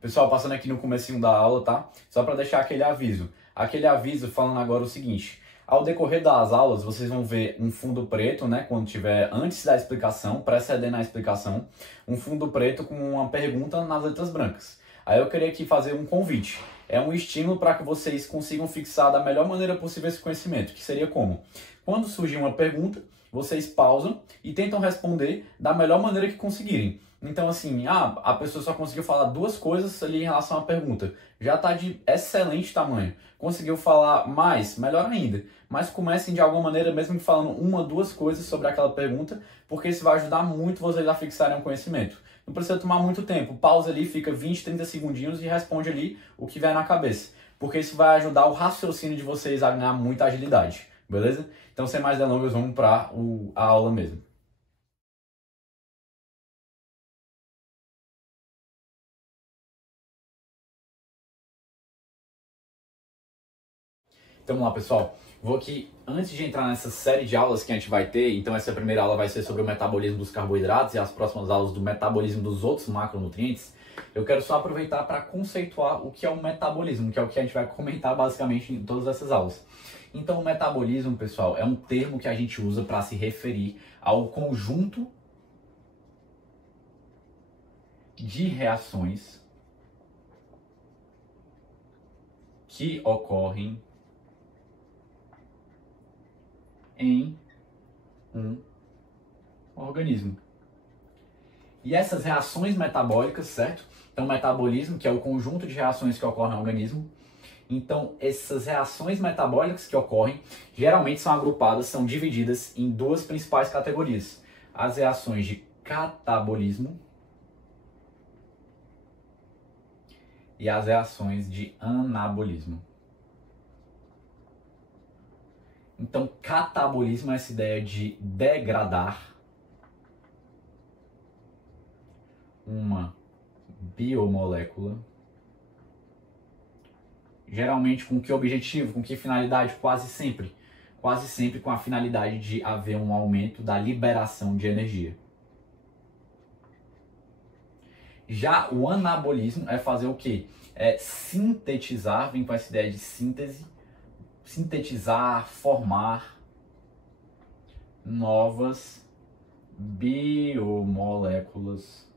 Pessoal, passando aqui no comecinho da aula, tá? Só para deixar aquele aviso. Aquele aviso falando agora o seguinte. Ao decorrer das aulas, vocês vão ver um fundo preto, né? Quando tiver antes da explicação, precedendo a explicação, um fundo preto com uma pergunta nas letras brancas. Aí eu queria aqui fazer um convite. É um estímulo para que vocês consigam fixar da melhor maneira possível esse conhecimento, que seria como? Quando surgir uma pergunta, vocês pausam e tentam responder da melhor maneira que conseguirem. Então, assim, a pessoa só conseguiu falar duas coisas ali em relação à pergunta. Já está de excelente tamanho. Conseguiu falar mais, melhor ainda. Mas comecem de alguma maneira, mesmo que falando uma, duas coisas sobre aquela pergunta, porque isso vai ajudar muito vocês a fixarem o conhecimento. Não precisa tomar muito tempo. Pausa ali, fica 20, 30 segundinhos e responde ali o que vier na cabeça. Porque isso vai ajudar o raciocínio de vocês a ganhar muita agilidade. Beleza? Então, sem mais delongas, vamos para a aula mesmo. Então vamos lá, pessoal. Vou aqui, antes de entrar nessa série de aulas que a gente vai ter, então essa primeira aula vai ser sobre o metabolismo dos carboidratos e as próximas aulas do metabolismo dos outros macronutrientes, eu quero só aproveitar para conceituar o que é o metabolismo, que é o que a gente vai comentar basicamente em todas essas aulas. Então o metabolismo, pessoal, é um termo que a gente usa para se referir ao conjunto de reações que ocorrem em um organismo. E essas reações metabólicas, certo? Então, metabolismo, que é o conjunto de reações que ocorrem no organismo. Então, essas reações metabólicas que ocorrem, geralmente são agrupadas, são divididas em duas principais categorias. As reações de catabolismo e as reações de anabolismo. Então, catabolismo é essa ideia de degradar uma biomolécula, geralmente com que objetivo, com que finalidade? Quase sempre com a finalidade de haver um aumento da liberação de energia. Já o anabolismo é fazer o quê? É sintetizar, vem com essa ideia de síntese, sintetizar, formar novas biomoléculas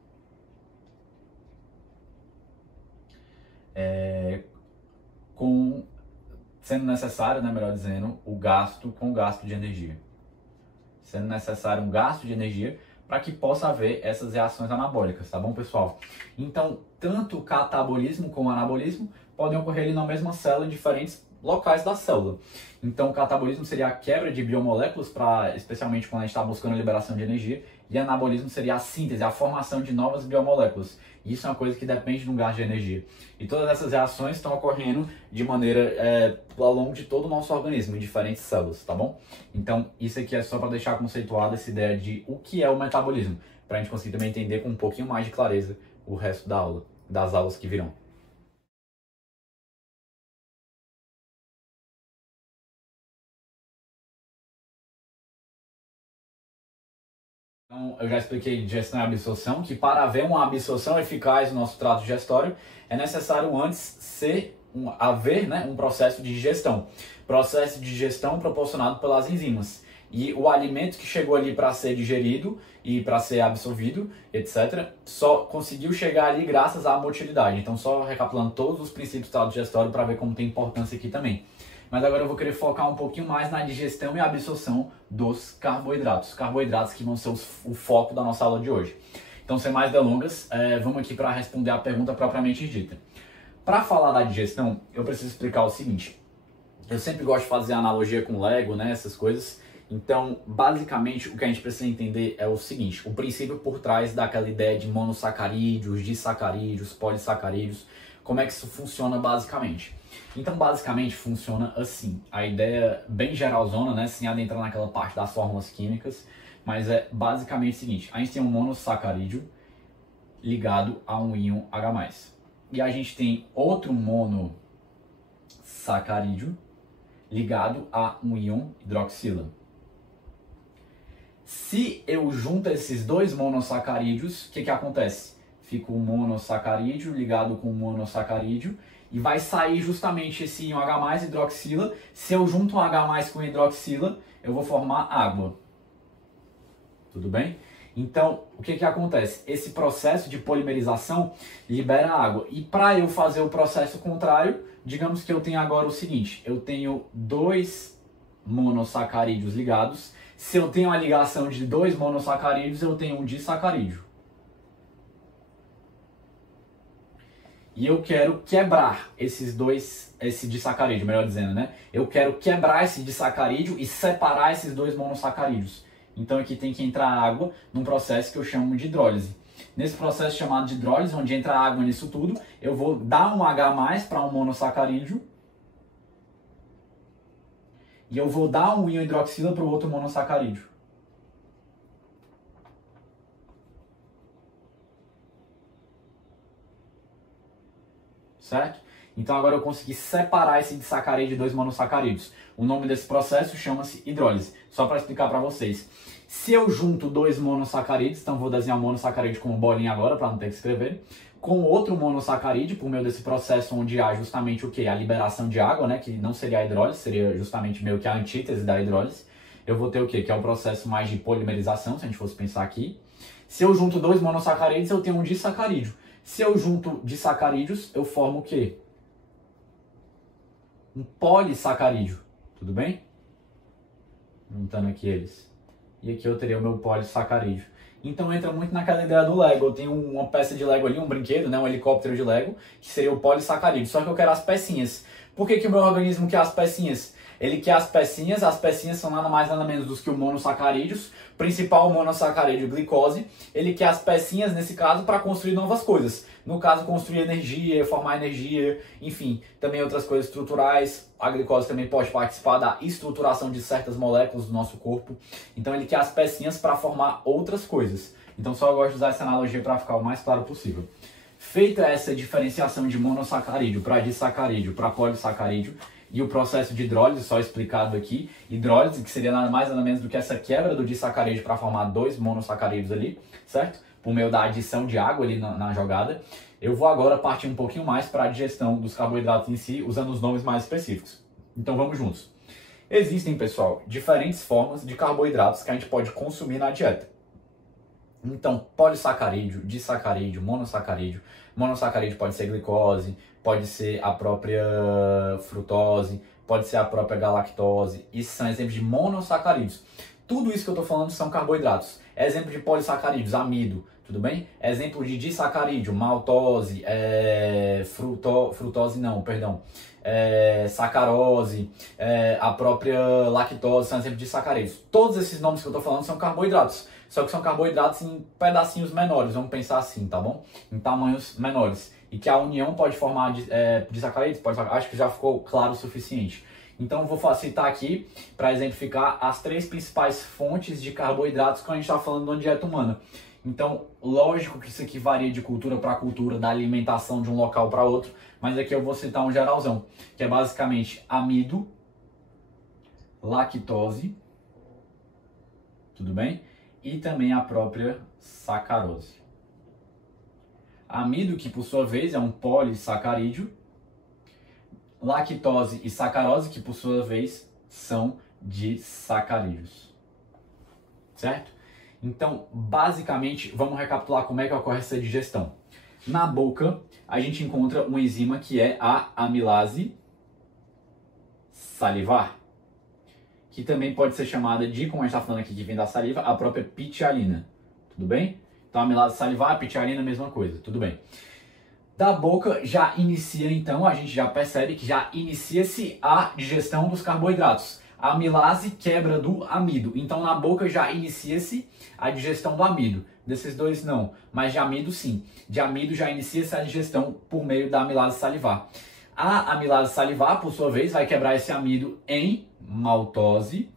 sendo necessário, né, melhor dizendo, o gasto de energia. Sendo necessário um gasto de energia para que possa haver essas reações anabólicas, tá bom, pessoal? Então, tanto o catabolismo como o anabolismo podem ocorrer ali na mesma célula em diferentes locais da célula. Então, o catabolismo seria a quebra de biomoléculas, especialmente quando a gente está buscando a liberação de energia, e anabolismo seria a síntese, a formação de novas biomoléculas. Isso é uma coisa que depende de um gasto de energia. E todas essas reações estão ocorrendo de maneira ao longo de todo o nosso organismo, em diferentes células, tá bom? Então, isso aqui é só para deixar conceituada essa ideia de o que é o metabolismo, para a gente conseguir também entender com um pouquinho mais de clareza o resto da aula, das aulas que virão. Então, eu já expliquei digestão e absorção, que para haver uma absorção eficaz no nosso trato digestório, é necessário antes haver, né, um processo de digestão. Processo de digestão proporcionado pelas enzimas. E o alimento que chegou ali para ser digerido e para ser absorvido, etc., só conseguiu chegar ali graças à motilidade. Então, só recapitulando todos os princípios do trato digestório para ver como tem importância aqui também. Mas agora eu vou querer focar um pouquinho mais na digestão e absorção dos carboidratos. Carboidratos que vão ser o foco da nossa aula de hoje. Então, sem mais delongas, vamos aqui para responder a pergunta propriamente dita. Para falar da digestão, eu preciso explicar o seguinte. Eu sempre gosto de fazer analogia com Lego, né, essas coisas. Então, basicamente, o que a gente precisa entender é o seguinte. O princípio por trás daquela ideia de monossacarídeos, disacarídeos, polissacarídeos. Como é que isso funciona basicamente? Então, basicamente, funciona assim. A ideia bem geralzona, né, sem adentrar naquela parte das fórmulas químicas, mas é basicamente o seguinte. A gente tem um monossacarídeo ligado a um íon H+. E a gente tem outro monossacarídeo ligado a um íon hidroxila. Se eu junto esses dois monossacarídeos, o que acontece? fica um monossacarídeo ligado com um monossacarídeo, e vai sair justamente esse íon H+, hidroxila. Se eu junto um H+ com hidroxila, eu vou formar água. Tudo bem? Então, o que acontece? Esse processo de polimerização libera água. E para eu fazer o processo contrário, digamos que eu tenho agora o seguinte, eu tenho 2 monossacarídeos ligados. Se eu tenho a ligação de 2 monossacarídeos, eu tenho um disacarídeo. E eu quero quebrar esse disacarídeo, melhor dizendo, né? Eu quero quebrar esse disacarídeo e separar esses 2 monossacarídeos. Então aqui tem que entrar água num processo que eu chamo de hidrólise. Nesse processo chamado de hidrólise, onde entra água nisso tudo, eu vou dar um H+ para um monossacarídeo e eu vou dar um íon hidroxila para o outro monossacarídeo. Certo? Então agora eu consegui separar esse disacarídeo de 2 monossacarídeos. O nome desse processo chama-se hidrólise. Só para explicar para vocês. Se eu junto 2 monossacarídeos, então vou desenhar um monossacarídeo como bolinha agora, para não ter que escrever, com outro monossacarídeo, por meio desse processo onde há justamente o quê? A liberação de água, né? Que não seria a hidrólise, seria justamente meio que a antítese da hidrólise. Eu vou ter o quê? Que é o processo mais de polimerização, se a gente fosse pensar aqui. Se eu junto 2 monossacarídeos, eu tenho um disacarídeo. Se eu junto disacarídeos, eu formo o quê? Um polissacarídeo. Tudo bem? Juntando aqui eles. E aqui eu teria o meu polissacarídeo. Então entra muito naquela ideia do Lego. Eu tenho uma peça de Lego ali, um brinquedo, né? Um helicóptero de Lego, que seria o polissacarídeo. Só que eu quero as pecinhas. Por que o meu organismo quer as pecinhas? Ele quer as pecinhas são nada mais nada menos do que o monossacarídeos, principal monossacarídeo glicose. Ele quer as pecinhas, nesse caso, para construir novas coisas. No caso, construir energia, formar energia, enfim, também outras coisas estruturais. A glicose também pode participar da estruturação de certas moléculas do nosso corpo. Então ele quer as pecinhas para formar outras coisas. Então só eu gosto de usar essa analogia para ficar o mais claro possível. Feita essa diferenciação de monossacarídeo para disacarídeo para polissacarídeo, e o processo de hidrólise, só explicado aqui, hidrólise, que seria nada mais nada menos do que essa quebra do disacarídeo para formar 2 monossacarídeos ali, certo? Por meio da adição de água ali na jogada. Eu vou agora partir um pouquinho mais para a digestão dos carboidratos em si, usando os nomes mais específicos. Então vamos juntos. Existem, pessoal, diferentes formas de carboidratos que a gente pode consumir na dieta. Então, polissacarídeo, disacarídeo, monossacarídeo. Monossacarídeo pode ser glicose, pode ser a própria frutose, pode ser a própria galactose. Isso são exemplos de monossacarídeos. Tudo isso que eu estou falando são carboidratos. Exemplo de polissacarídeos, amido, tudo bem? Exemplo de disacarídeo, maltose, sacarose, a própria lactose, são exemplos de sacarídeos. Todos esses nomes que eu estou falando são carboidratos. Só que são carboidratos em pedacinhos menores, vamos pensar assim, tá bom? Em tamanhos menores. E que a união pode formar disacarídeos, acho que já ficou claro o suficiente. Então vou citar aqui, para exemplificar, as 3 principais fontes de carboidratos quando a gente está falando de uma dieta humana. Então, lógico que isso aqui varia de cultura para cultura, da alimentação de um local para outro, mas aqui eu vou citar um geralzão, que é basicamente amido, lactose, tudo bem? E também a própria sacarose. Amido, que por sua vez é um polissacarídeo, lactose e sacarose, que por sua vez são disacarídeos. Certo? Então, basicamente, vamos recapitular como é que ocorre essa digestão. Na boca, a gente encontra uma enzima que é a amilase salivar, que também pode ser chamada de, como a gente está falando aqui, que vem da saliva, a própria pitialina. Tudo bem? Então, a amilase salivar, a pitialina, a mesma coisa. Tudo bem. Da boca já inicia, então, a gente já percebe que já inicia-se a digestão dos carboidratos. A amilase quebra do amido. Então, na boca já inicia-se a digestão do amido. Desses dois, não. Mas de amido, sim. De amido já inicia-se a digestão por meio da amilase salivar. A amilase salivar, por sua vez, vai quebrar esse amido em maltose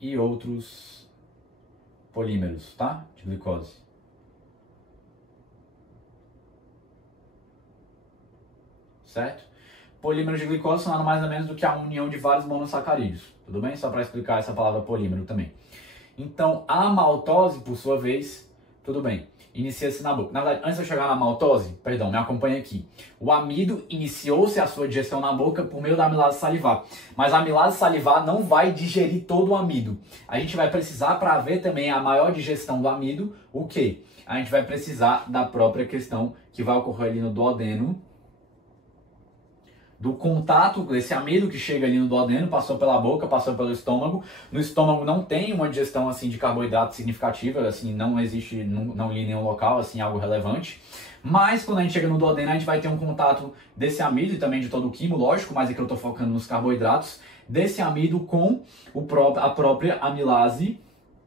e outros polímeros, tá? De glicose. Certo? Polímeros de glicose são nada mais ou menos do que a união de vários monossacarídeos. Tudo bem? Só para explicar essa palavra polímero também. Então, a maltose, por sua vez, tudo bem. inicia-se na boca. Na verdade, antes de eu chegar na maltose, perdão, me acompanha aqui. O amido iniciou-se a sua digestão na boca por meio da amilase salivar. Mas a amilase salivar não vai digerir todo o amido. A gente vai precisar, para haver também a maior digestão do amido, o quê? A gente vai precisar da própria questão que vai ocorrer ali no duodeno, do contato desse amido que chega ali no duodeno, passou pela boca, passou pelo estômago. No estômago não tem uma digestão assim de carboidrato significativa, assim, não existe, não li nenhum local, assim, algo relevante. Mas quando a gente chega no duodeno, a gente vai ter um contato desse amido e também de todo o quimo, lógico, mas aqui eu estou focando nos carboidratos, desse amido com a própria amilase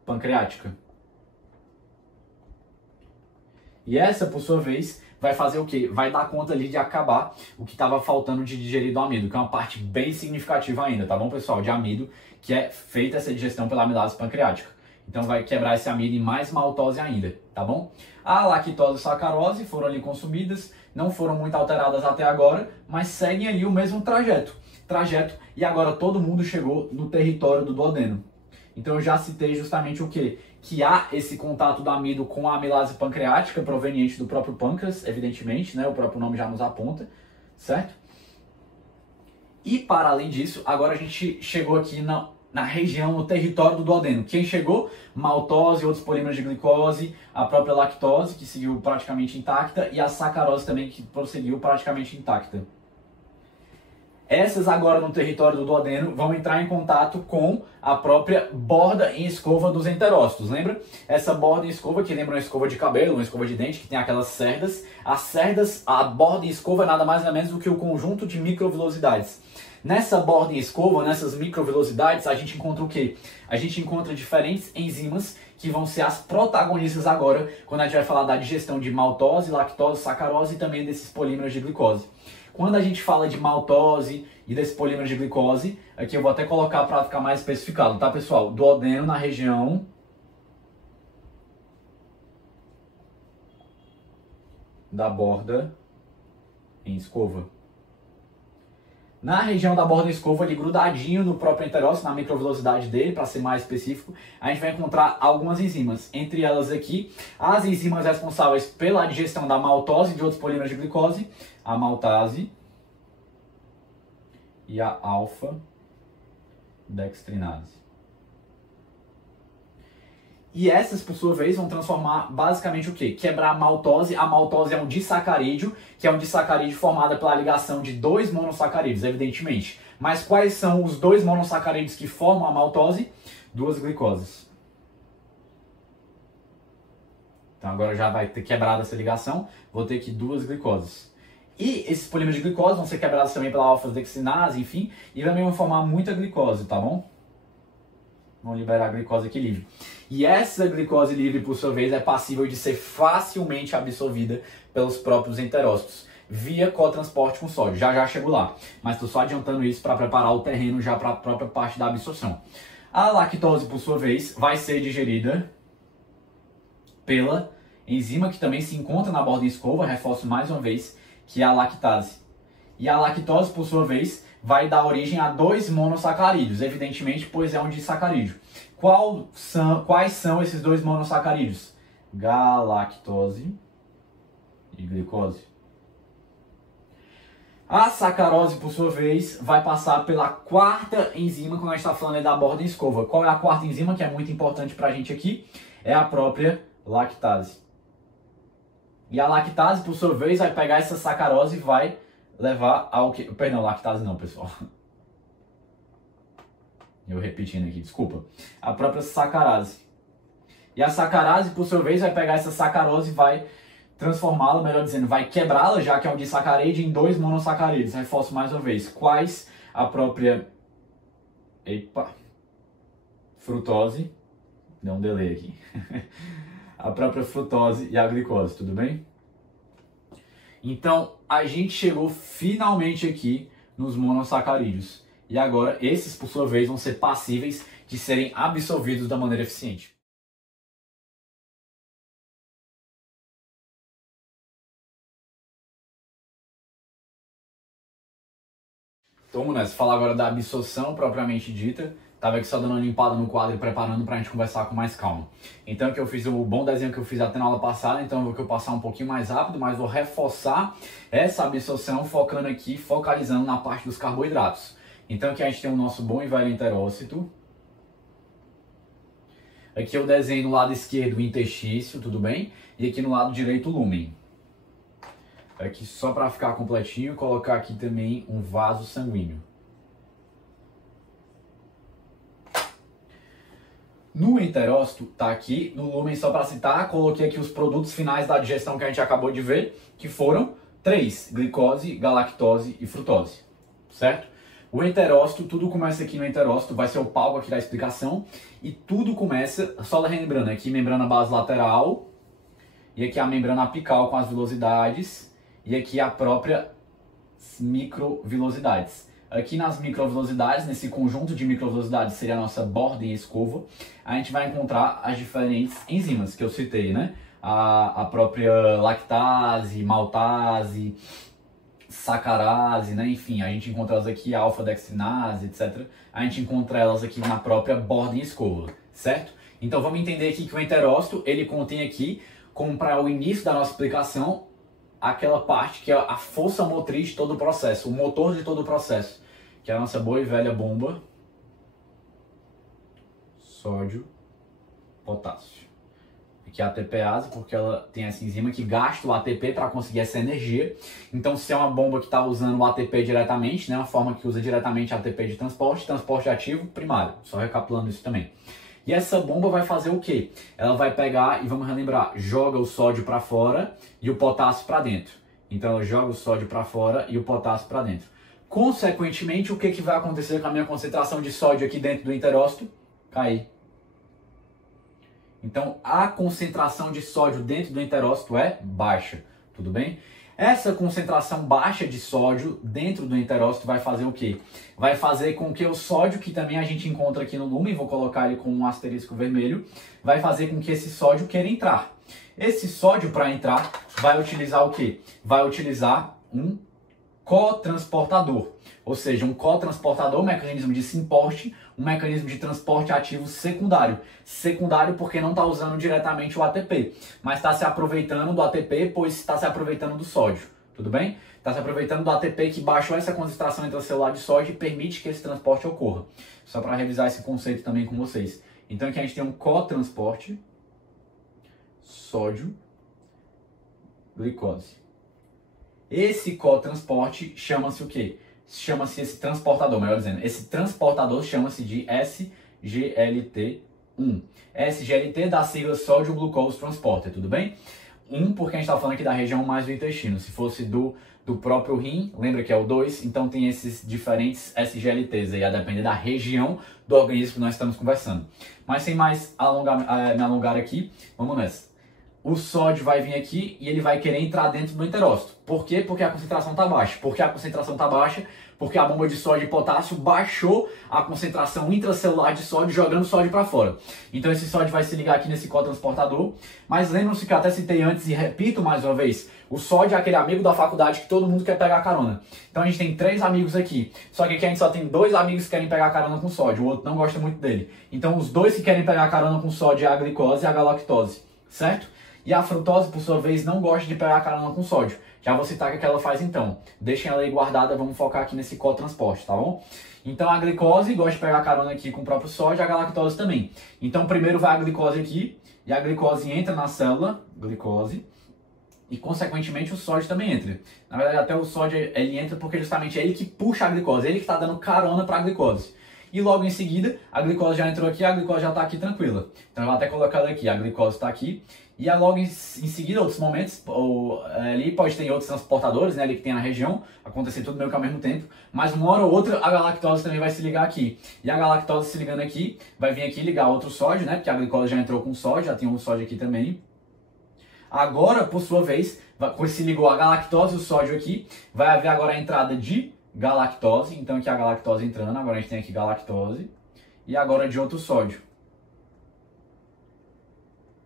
pancreática. E essa, por sua vez, vai fazer o quê? Vai dar conta ali de acabar o que estava faltando de digerir do amido, que é uma parte bem significativa ainda, tá bom, pessoal? De amido, que é feita essa digestão pela amilase pancreática. Então vai quebrar esse amido em mais maltose ainda, tá bom? A lactose e sacarose foram ali consumidas, não foram muito alteradas até agora, mas seguem ali o mesmo trajeto. E agora todo mundo chegou no território do duodeno. Então eu já citei justamente o quê? Que há esse contato do amido com a amilase pancreática, proveniente do próprio pâncreas, evidentemente, né? O próprio nome já nos aponta, certo? E para além disso, agora a gente chegou aqui na região, no território do duodeno. Quem chegou? Maltose, outros polímeros de glicose, a própria lactose, que seguiu praticamente intacta, e a sacarose também, que prosseguiu praticamente intacta. Essas agora no território do duodeno vão entrar em contato com a própria borda em escova dos enterócitos, lembra? Essa borda em escova que lembra uma escova de cabelo, uma escova de dente, que tem aquelas cerdas. As cerdas, a borda em escova é nada mais nada menos do que o conjunto de microvilosidades. Nessa borda em escova, nessas microvilosidades, a gente encontra o quê? A gente encontra diferentes enzimas que vão ser as protagonistas agora, quando a gente vai falar da digestão de maltose, lactose, sacarose e também desses polímeros de glicose. Quando a gente fala de maltose e desse polímero de glicose, aqui eu vou até colocar para ficar mais especificado, tá, pessoal? Duodeno na região da borda em escova. Na região da borda em escova, ali grudadinho no próprio enterócito, na microvilosidade dele, para ser mais específico, a gente vai encontrar algumas enzimas. Entre elas aqui, as enzimas responsáveis pela digestão da maltose e de outros polímeros de glicose, a maltase e a alfa-dextrinase. E essas, por sua vez, vão transformar basicamente o quê? Quebrar a maltose. A maltose é um disacarídeo, que é um disacarídeo formado pela ligação de dois monossacarídeos, evidentemente. Mas quais são os dois monossacarídeos que formam a maltose? Duas glicoses. Então agora já vai ter quebrado essa ligação, vou ter aqui duas glicoses. E esses polímeros de glicose vão ser quebrados também pela alfa-dextrinase, enfim, e também vão formar muita glicose, tá bom? Vão liberar a glicose aqui livre. E essa glicose livre, por sua vez, é passível de ser facilmente absorvida pelos próprios enterócitos, via cotransporte com sódio. Já chego lá, mas estou só adiantando isso para preparar o terreno já para a própria parte da absorção. A lactose, por sua vez, vai ser digerida pela enzima que também se encontra na borda em escova, reforço mais uma vez, que é a lactase. E a lactose, por sua vez, vai dar origem a dois monossacarídeos, evidentemente, pois é um disacarídeo. Quais são esses dois monossacarídeos? Galactose e glicose. A sacarose, por sua vez, vai passar pela quarta enzima quando a gente está falando da borda em escova. Qual é a quarta enzima que é muito importante para a gente aqui? É a própria lactase. E a lactase, por sua vez, vai pegar essa sacarose e vai levar ao que... Perdão, lactase não, pessoal. Eu repetindo aqui, desculpa. A própria sacarase. E a sacarase, por sua vez, vai pegar essa sacarose e vai transformá-la, melhor dizendo, vai quebrá-la, já que é um disacarídeo, em dois monossacarídeos. Reforço mais uma vez. Quais? A própria... frutose. Deu um delay aqui. A própria frutose e a glicose, tudo bem? Então, a gente chegou finalmente aqui nos monossacarídeos. E agora, esses, por sua vez, vão ser passíveis de serem absorvidos da maneira eficiente. Então, vamos nessa. Falar agora da absorção propriamente dita. Tava aqui só dando uma limpada no quadro e preparando pra gente conversar com mais calma. Então que eu fiz o bom desenho que eu fiz até na aula passada, então eu vou passar um pouquinho mais rápido, mas vou reforçar essa absorção focando aqui, focalizando na parte dos carboidratos. Então aqui a gente tem o nosso bom e velho enterócito. Aqui eu desenho no lado esquerdo o interstício, tudo bem? E aqui no lado direito o lúmen. Aqui só para ficar completinho, colocar aqui também um vaso sanguíneo. No enterócito, tá aqui, no lúmen, só para citar, coloquei aqui os produtos finais da digestão que a gente acabou de ver, que foram 3, glicose, galactose e frutose, certo? O enterócito, tudo começa aqui no enterócito, vai ser o palco aqui da explicação, e tudo começa, só lembrando, aqui membrana basolateral, e aqui a membrana apical com as vilosidades, e aqui a própria microvilosidades. Aqui nas microvilosidades, nesse conjunto de microvilosidades, seria a nossa borda e escova, a gente vai encontrar as diferentes enzimas que eu citei, né? A própria lactase, maltase, sacarase, né? Enfim, a gente encontra elas aqui, alfa-dextrinase, etc. A gente encontra elas aqui na própria borda e escova, certo? Então vamos entender aqui que o enterócito, ele contém aqui, como para o início da nossa explicação, aquela parte que é a força motriz de todo o processo, o motor de todo o processo, que é a nossa boa e velha bomba, sódio, potássio. Aqui é a ATPase, porque ela tem essa enzima que gasta o ATP para conseguir essa energia. Então, se é uma bomba que está usando o ATP diretamente, né, uma forma que usa diretamente ATP de transporte ativo primário, só recapitulando isso também. E essa bomba vai fazer o quê? Ela vai pegar, e vamos relembrar, joga o sódio para fora e o potássio para dentro. Então ela joga o sódio para fora e o potássio para dentro. Consequentemente, o que vai acontecer com a minha concentração de sódio aqui dentro do enterócito? Cair. Então a concentração de sódio dentro do enterócito é baixa, tudo bem? Essa concentração baixa de sódio dentro do enterócito vai fazer o quê? Vai fazer com que o sódio, que também a gente encontra aqui no lúmen, vou colocar ele com um asterisco vermelho, vai fazer com que esse sódio queira entrar. Esse sódio, para entrar, vai utilizar o quê? Vai utilizar um cotransportador. Ou seja, um cotransportador, um mecanismo de simporte, um mecanismo de transporte ativo secundário. Secundário porque não está usando diretamente o ATP, mas está se aproveitando do ATP, pois está se aproveitando do sódio. Tudo bem? Está se aproveitando do ATP que baixou essa concentração intracelular de sódio e permite que esse transporte ocorra. Só para revisar esse conceito também com vocês. Então aqui a gente tem um cotransporte, sódio, glicose. Esse cotransporte chama-se o quê? Chama-se esse transportador, melhor dizendo. Esse transportador chama-se de SGLT1. SGLT da sigla Sodium Glucose Transporter, tudo bem? Porque a gente está falando aqui da região mais do intestino. Se fosse do próprio rim, lembra que é o 2, então tem esses diferentes SGLTs aí, a depender da região do organismo que nós estamos conversando. Mas sem mais me alongar aqui, vamos nessa. O sódio vai vir aqui e ele vai querer entrar dentro do enterócito. Por quê? Porque a concentração está baixa. Por que a concentração está baixa? Porque a bomba de sódio e potássio baixou a concentração intracelular de sódio, jogando sódio para fora. Então esse sódio vai se ligar aqui nesse cotransportador. Mas lembram-se que eu até citei antes e repito mais uma vez. O sódio é aquele amigo da faculdade que todo mundo quer pegar carona. Então a gente tem 3 amigos aqui. Só que aqui a gente só tem 2 amigos que querem pegar carona com sódio. O outro não gosta muito dele. Então os 2 que querem pegar carona com sódio é a glicose e a galactose. Certo? E a frutose, por sua vez, não gosta de pegar carona com sódio. Já vou citar o que ela faz então. Deixem ela aí guardada, vamos focar aqui nesse cotransporte, tá bom? Então a glicose gosta de pegar carona aqui com o próprio sódio, a galactose também. Então primeiro vai a glicose aqui, e a glicose entra na célula, glicose, e consequentemente o sódio também entra. Na verdade até o sódio ele entra porque justamente é ele que puxa a glicose, ele que está dando carona para a glicose. E logo em seguida, a glicose já entrou aqui, a glicose já está aqui tranquila. Então eu vou até colocar ela aqui, a glicose está aqui. E logo em seguida, outros momentos, ali pode ter outros transportadores, né, ali que tem na região, acontecer tudo meio que ao mesmo tempo. Mas uma hora ou outra, a galactose também vai se ligar aqui. E a galactose se ligando aqui, vai vir aqui ligar outro sódio, né, porque a glicose já entrou com sódio, já tem um sódio aqui também. Agora, por sua vez, se ligou a galactose e o sódio aqui, vai haver agora a entrada de galactose. Então aqui a galactose entrando, agora a gente tem aqui galactose. E agora de outro sódio.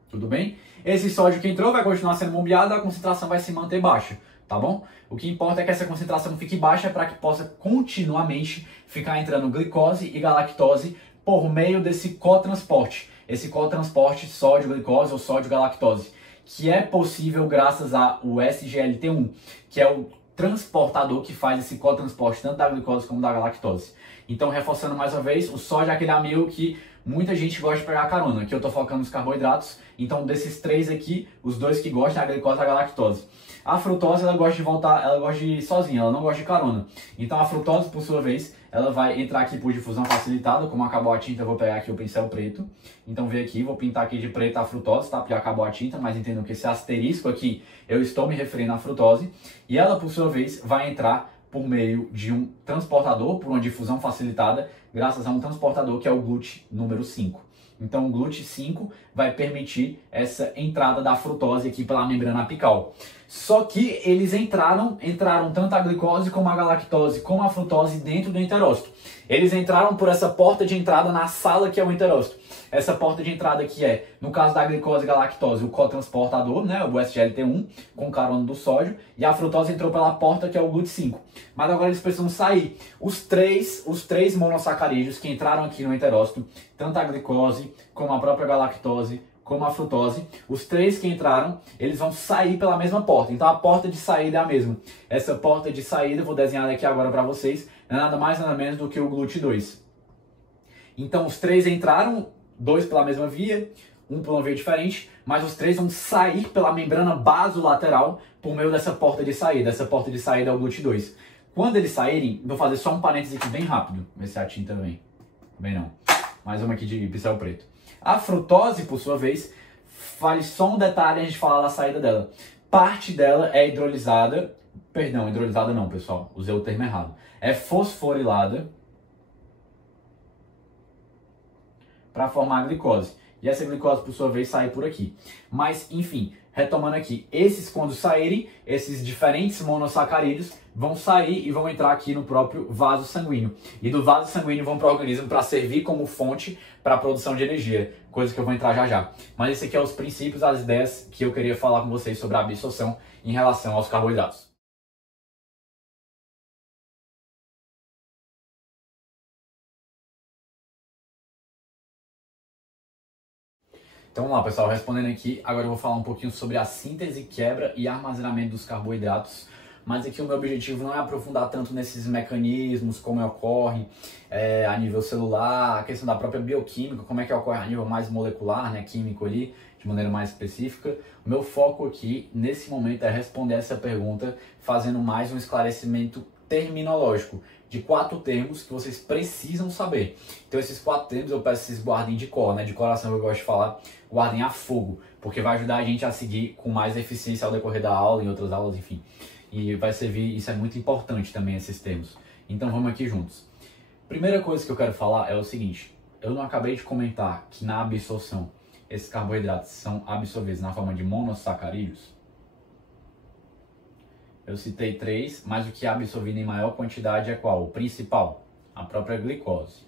Tudo bem? Esse sódio que entrou vai continuar sendo bombeado, a concentração vai se manter baixa, tá bom? O que importa é que essa concentração fique baixa para que possa continuamente ficar entrando glicose e galactose por meio desse cotransporte. Esse cotransporte sódio-glicose ou sódio-galactose, que é possível graças ao SGLT1, que é o transportador que faz esse cotransporte tanto da glicose como da galactose. Então, reforçando mais uma vez, o sódio é aquele amigo que muita gente gosta de pegar carona. Aqui eu estou focando nos carboidratos. Então, desses três aqui, os dois que gostam é a glicose e a galactose. A frutose, ela gosta de voltar, ela gosta de ir sozinha, ela não gosta de carona. Então, a frutose, por sua vez, ela vai entrar aqui por difusão facilitada. Como acabou a tinta, eu vou pegar aqui o pincel preto. Então, vem aqui, vou pintar aqui de preto a frutose, tá? Porque acabou a tinta, mas entendam que esse asterisco aqui, eu estou me referindo à frutose. E ela, por sua vez, vai entrar por meio de um transportador, por uma difusão facilitada, graças a um transportador que é o GLUT número 5. Então o GLUT 5 vai permitir essa entrada da frutose aqui pela membrana apical. Só que eles entraram tanto a glicose como a galactose, como a frutose dentro do enterócito. Eles entraram por essa porta de entrada na sala que é o enterócito. Essa porta de entrada aqui é, no caso da glicose e galactose, o cotransportador, né, o SGLT1, com carona do sódio, e a frutose entrou pela porta que é o GLUT5. Mas agora eles precisam sair. Os três monossacarídeos que entraram aqui no enterócito, tanto a glicose, como a própria galactose, como a frutose, os três que entraram, eles vão sair pela mesma porta. Então a porta de saída é a mesma. Essa porta de saída, eu vou desenhar aqui agora para vocês, não é nada mais nada menos do que o GLUT2. Então os três entraram, dois pela mesma via, um por uma via diferente, mas os três vão sair pela membrana basolateral por meio dessa porta de saída. Essa porta de saída é o GLUT2. Quando eles saírem, vou fazer só um parênteses aqui bem rápido, ver se a tinta vem. Bem não. Mais uma aqui de pincel preto. A frutose, por sua vez, vale só um detalhe a gente falar da saída dela. Parte dela é hidrolisada, perdão, hidrolisada não, pessoal, usei o termo errado. É fosforilada para formar a glicose. E essa glicose, por sua vez, sai por aqui. Mas, enfim, retomando aqui, esses quando saírem, esses diferentes monossacarídeos vão sair e vão entrar aqui no próprio vaso sanguíneo. E do vaso sanguíneo vão para o organismo para servir como fonte para a produção de energia, coisa que eu vou entrar já já. Mas esse aqui é os princípios, as ideias que eu queria falar com vocês sobre a absorção em relação aos carboidratos. Então vamos lá, pessoal, respondendo aqui, agora eu vou falar um pouquinho sobre a síntese, quebra e armazenamento dos carboidratos, mas aqui o meu objetivo não é aprofundar tanto nesses mecanismos, como ocorre a nível celular, a questão da própria bioquímica, como é que ocorre a nível mais molecular, né, químico ali, de maneira mais específica. O meu foco aqui, nesse momento, é responder essa pergunta, fazendo mais um esclarecimento terminológico, de 4 termos que vocês precisam saber. Então esses 4 termos eu peço que vocês guardem de cor, né? De coração eu gosto de falar, guardem a fogo, porque vai ajudar a gente a seguir com mais eficiência ao decorrer da aula, em outras aulas, enfim. E vai servir, isso é muito importante também, esses termos. Então vamos aqui juntos. Primeira coisa que eu quero falar é o seguinte, eu não acabei de comentar que na absorção, esses carboidratos são absorvidos na forma de monossacarídeos? Eu citei 3, mas o que é absorvido em maior quantidade é qual? O principal, a própria glicose.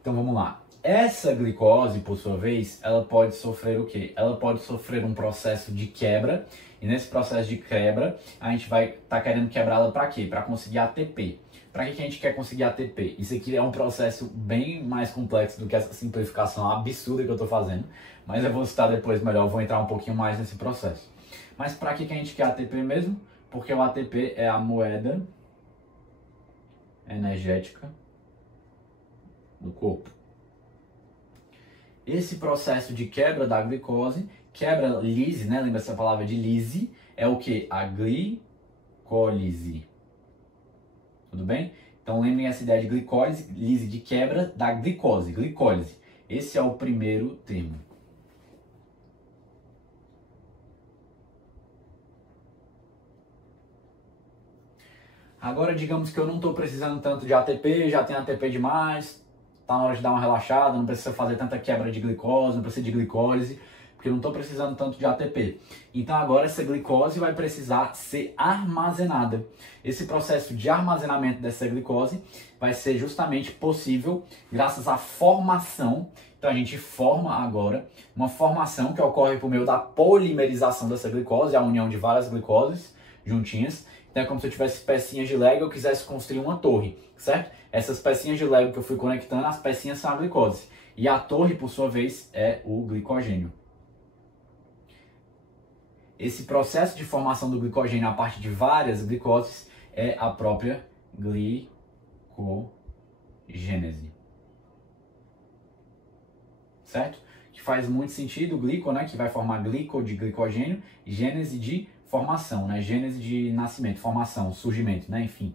Então vamos lá. Essa glicose, por sua vez, ela pode sofrer o quê? Ela pode sofrer um processo de quebra, e nesse processo de quebra, a gente vai estar querendo quebrá-la para quê? Para conseguir ATP. Para que a gente quer conseguir ATP? Isso aqui é um processo bem mais complexo do que essa simplificação absurda que eu estou fazendo, mas eu vou citar depois melhor, eu vou entrar um pouquinho mais nesse processo. Mas para que a gente quer ATP mesmo? Porque o ATP é a moeda energética do corpo. Esse processo de quebra da glicose, quebra lise, né? Lembra essa palavra de lise? É o que? A glicólise. Tudo bem? Então lembrem essa ideia de glicólise, lise de quebra da glicose, glicólise. Esse é o primeiro termo. Agora, digamos que eu não estou precisando tanto de ATP, já tenho ATP demais, está na hora de dar uma relaxada, não precisa fazer tanta quebra de glicose, não precisa de glicólise, porque eu não estou precisando tanto de ATP. Então agora essa glicose vai precisar ser armazenada. Esse processo de armazenamento dessa glicose vai ser justamente possível graças à formação. Então a gente forma agora uma formação que ocorre por meio da polimerização dessa glicose, a união de várias glicoses juntinhas. Então é como se eu tivesse pecinhas de Lego e eu quisesse construir uma torre, certo? Essas pecinhas de Lego que eu fui conectando, as pecinhas são a glicose. E a torre, por sua vez, é o glicogênio. Esse processo de formação do glicogênio a partir de várias glicoses é a própria glicogênese. Certo? Que faz muito sentido, glico, né, que vai formar glico de glicogênio, gênese de formação, né, gênese de nascimento, formação, surgimento, né, enfim.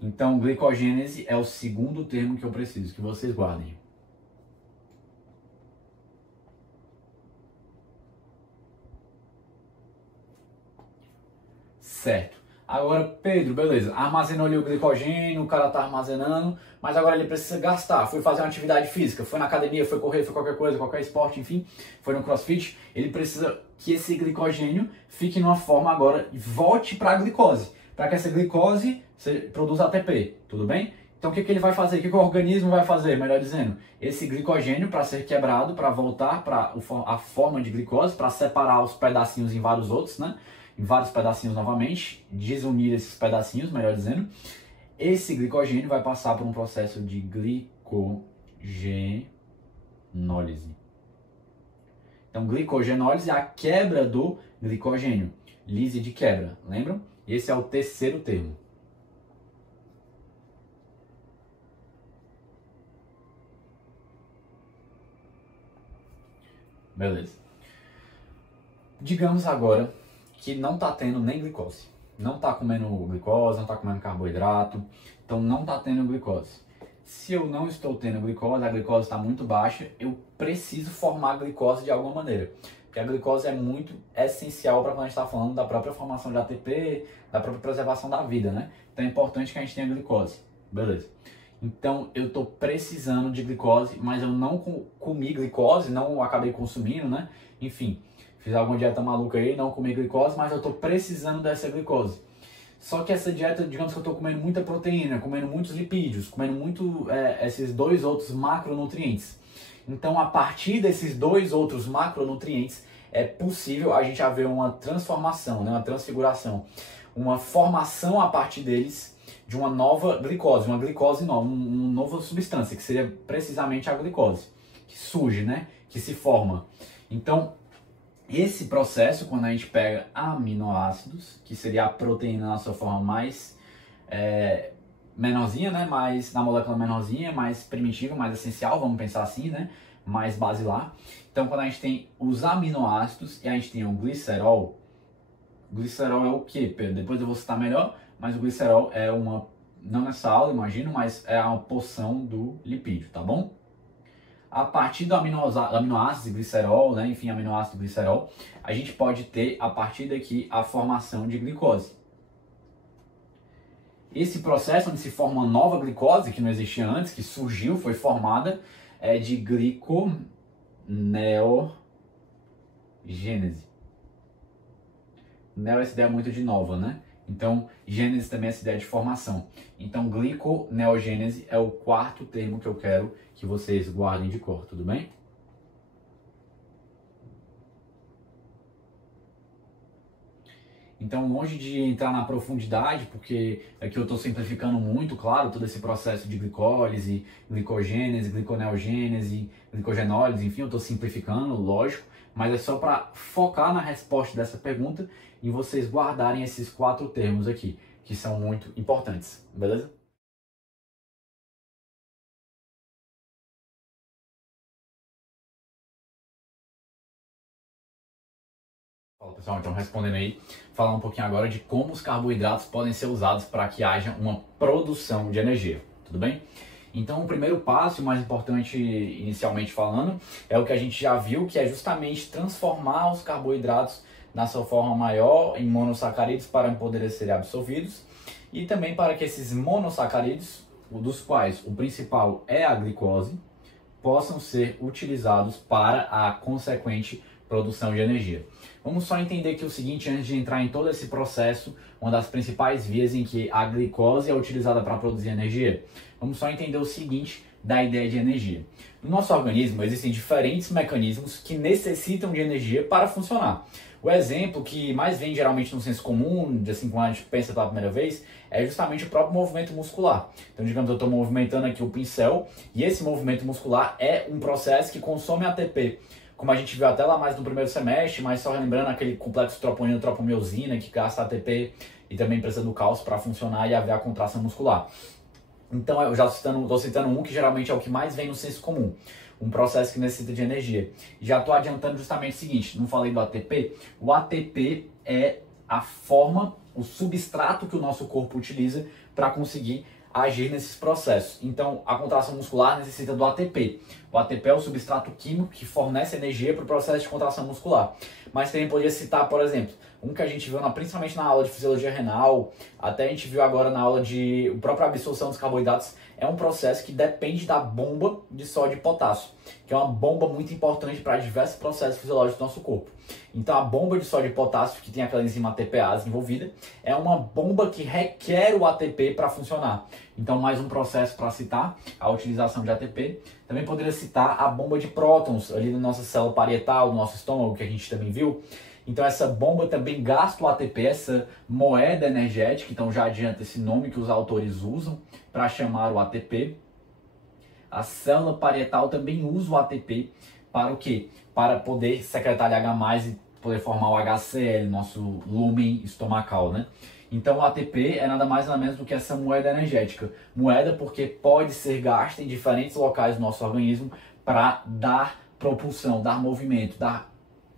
Então, glicogênese é o segundo termo que eu preciso que vocês guardem. Certo. Agora, Pedro, beleza, armazenou ali o glicogênio, o cara tá armazenando, mas agora ele precisa gastar. Foi fazer uma atividade física, foi na academia, foi correr, foi qualquer coisa, qualquer esporte, enfim, foi no crossfit. Ele precisa que esse glicogênio fique numa forma agora e volte para a glicose, para que essa glicose produza ATP, tudo bem? Então o que ele vai fazer? O que o organismo vai fazer, melhor dizendo? Esse glicogênio, para ser quebrado, para voltar para a forma de glicose, para separar os pedacinhos em vários outros, né? Em vários pedacinhos novamente, desunir esses pedacinhos, melhor dizendo, esse glicogênio vai passar por um processo de glicogenólise. Então, glicogenólise é a quebra do glicogênio, lise de quebra, lembram? Esse é o terceiro termo. Beleza. Digamos agora que não está tendo nem glicose. Não está comendo glicose, não está comendo carboidrato, então não está tendo glicose. Se eu não estou tendo glicose, a glicose está muito baixa, eu preciso formar glicose de alguma maneira. Porque a glicose é muito essencial para quando a gente está falando da própria formação de ATP, da própria preservação da vida, né? Então é importante que a gente tenha glicose. Beleza. Então eu estou precisando de glicose, mas eu não comi glicose, não acabei consumindo, né? Enfim. Fiz alguma dieta maluca aí, não comi glicose, mas eu estou precisando dessa glicose. Só que essa dieta, digamos que eu estou comendo muita proteína, comendo muitos lipídios, comendo muito esses dois outros macronutrientes. Então, a partir desses dois outros macronutrientes, é possível a gente haver uma transformação, né, uma transfiguração, uma formação a partir deles de uma nova glicose nova, uma nova substância, que seria precisamente a glicose, que surge, né, que se forma. Então, esse processo, quando a gente pega aminoácidos, que seria a proteína na sua forma mais menorzinha, né? Mais na molécula menorzinha, mais primitiva, mais essencial, vamos pensar assim, né? Mais basilar. Então, quando a gente tem os aminoácidos e a gente tem o glicerol é o que, Pedro? Depois eu vou citar melhor, mas o glicerol é uma, não nessa aula, imagino, mas é uma porção do lipídio, tá bom? A partir do aminoácido glicerol, né, enfim, aminoácido glicerol, a gente pode ter, a partir daqui, a formação de glicose. Esse processo onde se forma uma nova glicose, que não existia antes, que surgiu, foi formada, é de gliconeogênese. Neo é essa ideia muito de nova, né? Então, gênese também é essa ideia de formação. Então, gliconeogênese é o quarto termo que eu quero que vocês guardem de cor, tudo bem? Então, longe de entrar na profundidade, porque aqui eu estou simplificando muito, claro, todo esse processo de glicólise, glicogênese, gliconeogênese, glicogenólise, enfim, eu estou simplificando, lógico, mas é só para focar na resposta dessa pergunta e vocês guardarem esses quatro termos aqui, que são muito importantes, beleza? Fala pessoal, então respondendo aí, falar um pouquinho agora de como os carboidratos podem ser usados para que haja uma produção de energia, tudo bem? Então o primeiro passo, o mais importante inicialmente falando, é o que a gente já viu, que é justamente transformar os carboidratos na sua forma maior em monossacarídeos para poderem ser absorvidos e também para que esses monossacarídeos, dos quais o principal é a glicose, possam ser utilizados para a consequente produção de energia. Vamos só entender que o seguinte, antes de entrar em todo esse processo, uma das principais vias em que a glicose é utilizada para produzir energia, vamos só entender o seguinte da ideia de energia. No nosso organismo existem diferentes mecanismos que necessitam de energia para funcionar. O exemplo que mais vem geralmente no senso comum, assim quando a gente pensa pela primeira vez, é justamente o próprio movimento muscular. Então, digamos, eu estou movimentando aqui o pincel e esse movimento muscular é um processo que consome ATP. Como a gente viu até lá mais no primeiro semestre, mas só relembrando aquele complexo troponina-tropomiosina que gasta ATP e também precisa do cálcio para funcionar e haver a contração muscular. Então, eu já estou citando um que geralmente é o que mais vem no senso comum. Um processo que necessita de energia. Já estou adiantando justamente o seguinte, não falei do ATP? O ATP é a forma, o substrato que o nosso corpo utiliza para conseguir agir nesses processos. Então, a contração muscular necessita do ATP. O ATP é o substrato químico que fornece energia para o processo de contração muscular. Mas também poderia citar, por exemplo, um que a gente viu principalmente na aula de fisiologia renal, até a gente viu agora na aula de própria absorção dos carboidratos, é um processo que depende da bomba de sódio e potássio, que é uma bomba muito importante para diversos processos fisiológicos do nosso corpo. Então a bomba de sódio e potássio, que tem aquela enzima ATPase envolvida, é uma bomba que requer o ATP para funcionar. Então mais um processo para citar a utilização de ATP. Também poderia citar a bomba de prótons ali na nossa célula parietal, no nosso estômago, que a gente também viu. Então essa bomba também gasta o ATP, essa moeda energética, então já adianta esse nome que os autores usam para chamar o ATP. A célula parietal também usa o ATP para o quê? Para poder secretar LH+, e poder formar o HCl, nosso lúmen estomacal, né? Então o ATP é nada mais nada menos do que essa moeda energética. Moeda porque pode ser gasta em diferentes locais do nosso organismo para dar propulsão, dar movimento, dar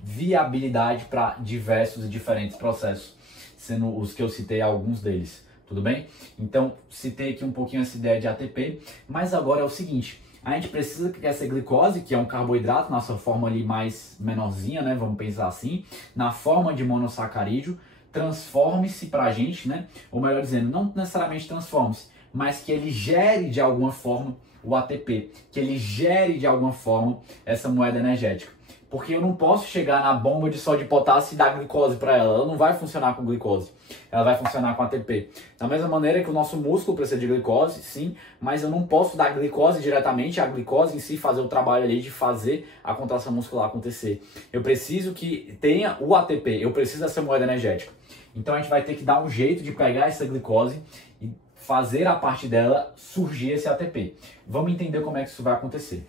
viabilidade para diversos e diferentes processos, sendo os que eu citei alguns deles, tudo bem? Então, citei aqui um pouquinho essa ideia de ATP, mas agora é o seguinte, a gente precisa que essa glicose, que é um carboidrato, na sua forma ali mais menorzinha, né, vamos pensar assim, na forma de monossacarídeo, transforme-se para a gente, né, ou melhor dizendo, não necessariamente transforme-se, mas que ele gere de alguma forma o ATP, que ele gere de alguma forma essa moeda energética. Porque eu não posso chegar na bomba de sódio e potássio e dar glicose para ela. Ela não vai funcionar com glicose. Ela vai funcionar com ATP. Da mesma maneira que o nosso músculo precisa de glicose, sim, mas eu não posso dar glicose diretamente, a glicose em si fazer o trabalho ali de fazer a contração muscular acontecer. Eu preciso que tenha o ATP, eu preciso dessa moeda energética. Então a gente vai ter que dar um jeito de pegar essa glicose e fazer a parte dela surgir esse ATP. Vamos entender como é que isso vai acontecer.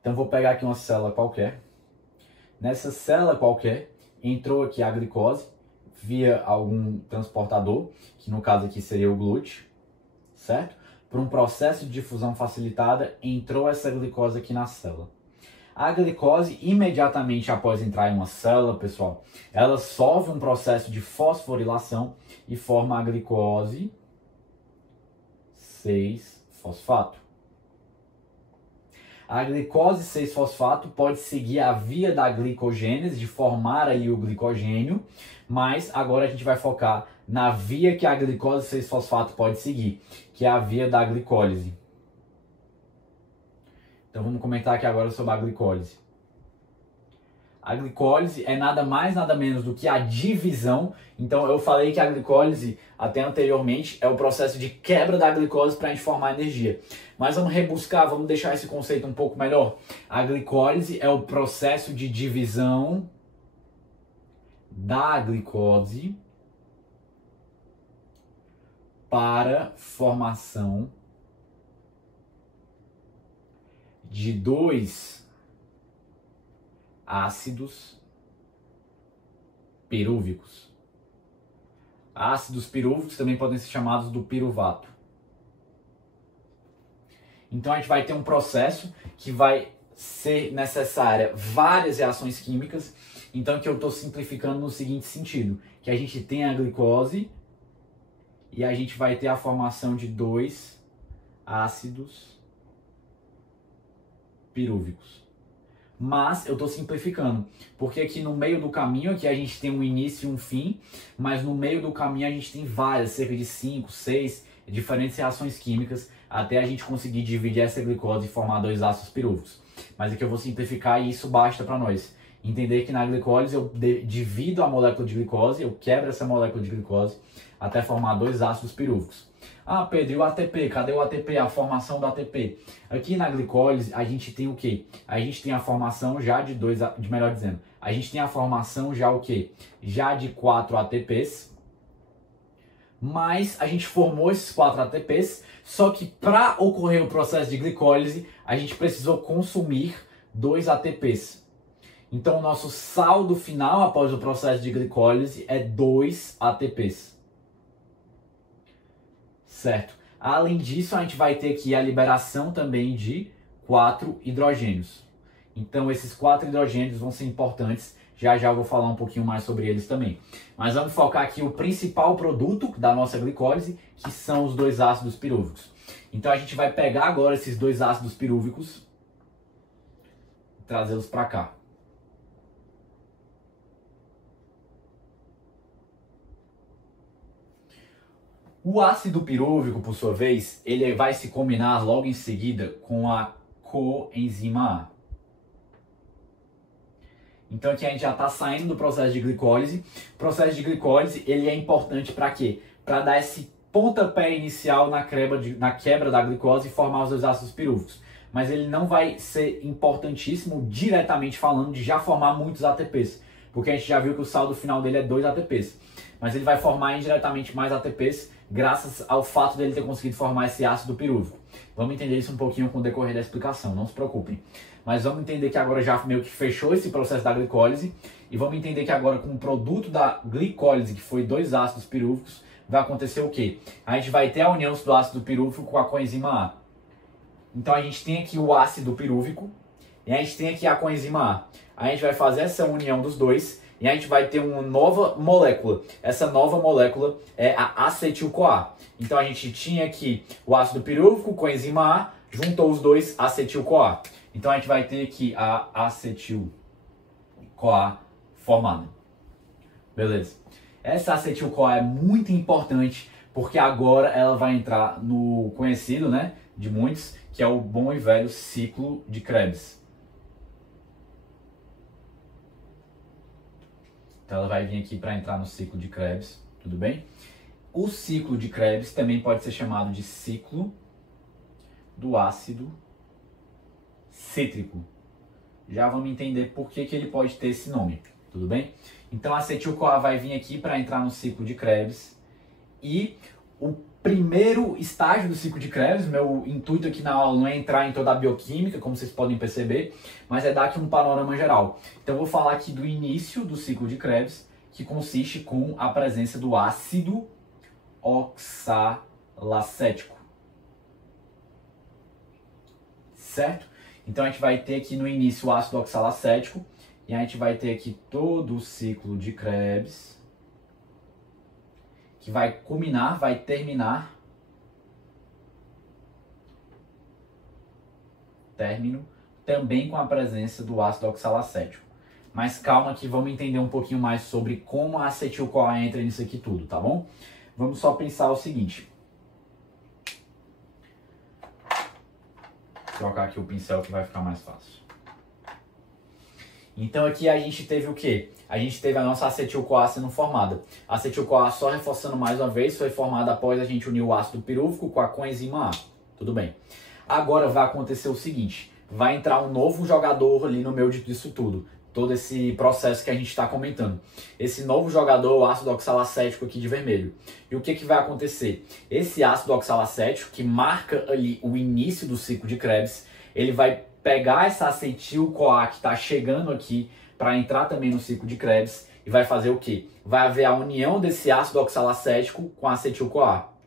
Então vou pegar aqui uma célula qualquer. Nessa célula qualquer entrou aqui a glicose via algum transportador, que no caso aqui seria o glúteo, certo? Por um processo de difusão facilitada entrou essa glicose aqui na célula. A glicose, imediatamente após entrar em uma célula, pessoal, ela sofre um processo de fosforilação e forma a glicose 6-fosfato. A glicose 6-fosfato pode seguir a via da glicogênese, de formar aí o glicogênio, mas agora a gente vai focar na via que a glicose 6-fosfato pode seguir, que é a via da glicólise. Então vamos comentar aqui agora sobre a glicólise. A glicólise é nada mais, nada menos do que a divisão. Então eu falei que a glicólise, até anteriormente, é o processo de quebra da glicose para a gente formar energia. Mas vamos rebuscar, vamos deixar esse conceito um pouco melhor. A glicólise é o processo de divisão da glicose para formação de dois ácidos pirúvicos. Ácidos pirúvicos também podem ser chamados do piruvato. Então a gente vai ter um processo que vai ser necessária várias reações químicas. Então que eu estou simplificando no seguinte sentido, que a gente tem a glicose e a gente vai ter a formação de dois ácidos pirúvicos. Mas eu estou simplificando, porque aqui no meio do caminho aqui a gente tem um início e um fim, mas no meio do caminho a gente tem várias, cerca de 5, 6 diferentes reações químicas até a gente conseguir dividir essa glicose e formar dois ácidos pirúvicos. Mas aqui eu vou simplificar e isso basta para nós. Entender que na glicólise eu divido a molécula de glicose, eu quebro essa molécula de glicose, até formar dois ácidos pirúvicos. Ah, Pedro, e o ATP? Cadê o ATP? A formação do ATP? Aqui na glicólise a gente tem o quê? A gente tem a formação já de melhor dizendo, a gente tem a formação já o quê? Já de 4 ATPs, mas a gente formou esses 4 ATPs, só que para ocorrer o processo de glicólise, a gente precisou consumir 2 ATPs. Então o nosso saldo final após o processo de glicólise é 2 ATPs. Certo? Além disso, a gente vai ter aqui a liberação também de 4 hidrogênios. Então esses 4 hidrogênios vão ser importantes. Já já eu vou falar um pouquinho mais sobre eles também. Mas vamos focar aqui o principal produto da nossa glicólise, que são os 2 ácidos pirúvicos. Então a gente vai pegar agora esses 2 ácidos pirúvicos e trazê-los para cá. O ácido pirúvico, por sua vez, ele vai se combinar logo em seguida com a coenzima A. Então aqui a gente já está saindo do processo de glicólise. O processo de glicólise ele é importante para quê? Para dar esse pontapé inicial na quebra da glicose e formar os 2 ácidos pirúvicos. Mas ele não vai ser importantíssimo diretamente falando de já formar muitos ATPs. Porque a gente já viu que o saldo final dele é 2 ATPs. Mas ele vai formar indiretamente mais ATPs graças ao fato dele ter conseguido formar esse ácido pirúvico. Vamos entender isso um pouquinho com o decorrer da explicação, não se preocupem. Mas vamos entender que agora já meio que fechou esse processo da glicólise e vamos entender que agora com o produto da glicólise, que foi 2 ácidos pirúvicos, vai acontecer o quê? A gente vai ter a união do ácido pirúvico com a coenzima A. Então a gente tem aqui o ácido pirúvico e a gente tem aqui a coenzima A. A gente vai fazer essa união dos dois e a gente vai ter uma nova molécula. Essa nova molécula é a acetil-CoA. Então a gente tinha aqui o ácido pirúvico, coenzima A, juntou os dois, acetil-CoA. Então a gente vai ter aqui a acetil-CoA formada. Beleza. Essa acetil-CoA é muito importante porque agora ela vai entrar no conhecido, né, de muitos, que é o bom e velho ciclo de Krebs. Então ela vai vir aqui para entrar no ciclo de Krebs, tudo bem? O ciclo de Krebs também pode ser chamado de ciclo do ácido cítrico. Já vamos entender por que ele pode ter esse nome, tudo bem? Então a acetil-CoA vai vir aqui para entrar no ciclo de Krebs e o primeiro estágio do ciclo de Krebs, meu intuito aqui na aula não é entrar em toda a bioquímica, como vocês podem perceber, mas é dar aqui um panorama geral. Então eu vou falar aqui do início do ciclo de Krebs, que consiste com a presença do ácido oxalacético. Certo? Então a gente vai ter aqui no início o ácido oxalacético e a gente vai ter aqui todo o ciclo de Krebs, que vai culminar, vai terminar, término, também com a presença do ácido oxalacético. Mas calma que vamos entender um pouquinho mais sobre como a acetil-CoA entra nisso aqui tudo, tá bom? Vamos só pensar o seguinte. Vou trocar aqui o pincel que vai ficar mais fácil. Então aqui a gente teve o quê? A gente teve a nossa acetil-CoA sendo formada. A acetil-CoA, só reforçando mais uma vez, foi formada após a gente unir o ácido pirúvico com a coenzima A. Tudo bem. Agora vai acontecer o seguinte, vai entrar um novo jogador ali no meio disso tudo. Todo esse processo que a gente está comentando. Esse novo jogador, o ácido oxalacético aqui de vermelho. E o que vai acontecer? Esse ácido oxalacético, que marca ali o início do ciclo de Krebs, ele vai pegar essa acetil-CoA que está chegando aqui para entrar também no ciclo de Krebs e vai fazer o quê? Vai haver a união desse ácido oxalacético com a acetil-CoA.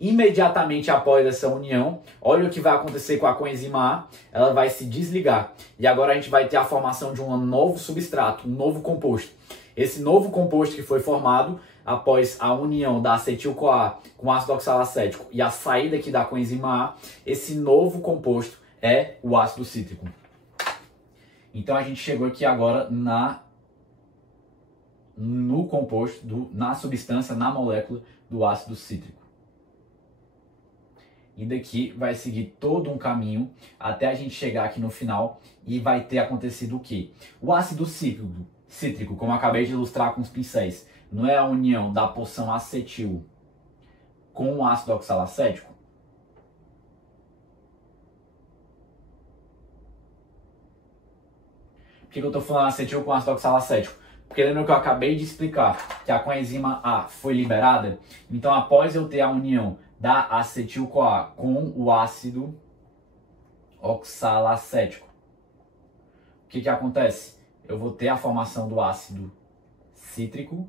Imediatamente após essa união, olha o que vai acontecer com a coenzima A, ela vai se desligar. E agora a gente vai ter a formação de um novo substrato, um novo composto. Esse novo composto que foi formado após a união da acetil-CoA com o ácido oxalacético e a saída aqui da coenzima A, esse novo composto é o ácido cítrico. Então a gente chegou aqui agora no composto, na substância, na molécula do ácido cítrico. E daqui vai seguir todo um caminho até a gente chegar aqui no final e vai ter acontecido o quê? O ácido cítrico, como eu acabei de ilustrar com os pincéis, não é a união da porção acetil com o ácido oxalacético? Por que eu estou falando acetil com ácido oxalacético? Porque lembra que eu acabei de explicar que a coenzima A foi liberada? Então, após eu ter a união da acetil-CoA com o ácido oxalacético, o que acontece? Eu vou ter a formação do ácido cítrico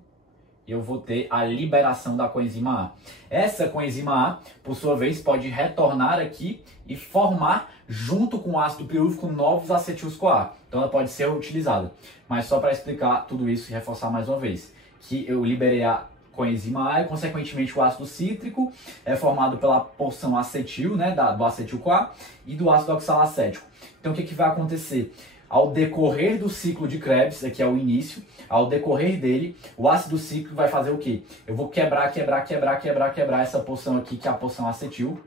e eu vou ter a liberação da coenzima A. Essa coenzima A, por sua vez, pode retornar aqui e formar, junto com o ácido pirúvico, novos acetil-CoA. Então ela pode ser utilizada. Mas só para explicar tudo isso e reforçar mais uma vez, que eu liberei a coenzima A e, consequentemente, o ácido cítrico é formado pela porção acetil, né, do acetil-CoA e do ácido oxalacético. Então o que vai acontecer? Ao decorrer do ciclo de Krebs, aqui é o início, ao decorrer dele, o ácido cítrico vai fazer o quê? Eu vou quebrar essa porção aqui, que é a porção acetil.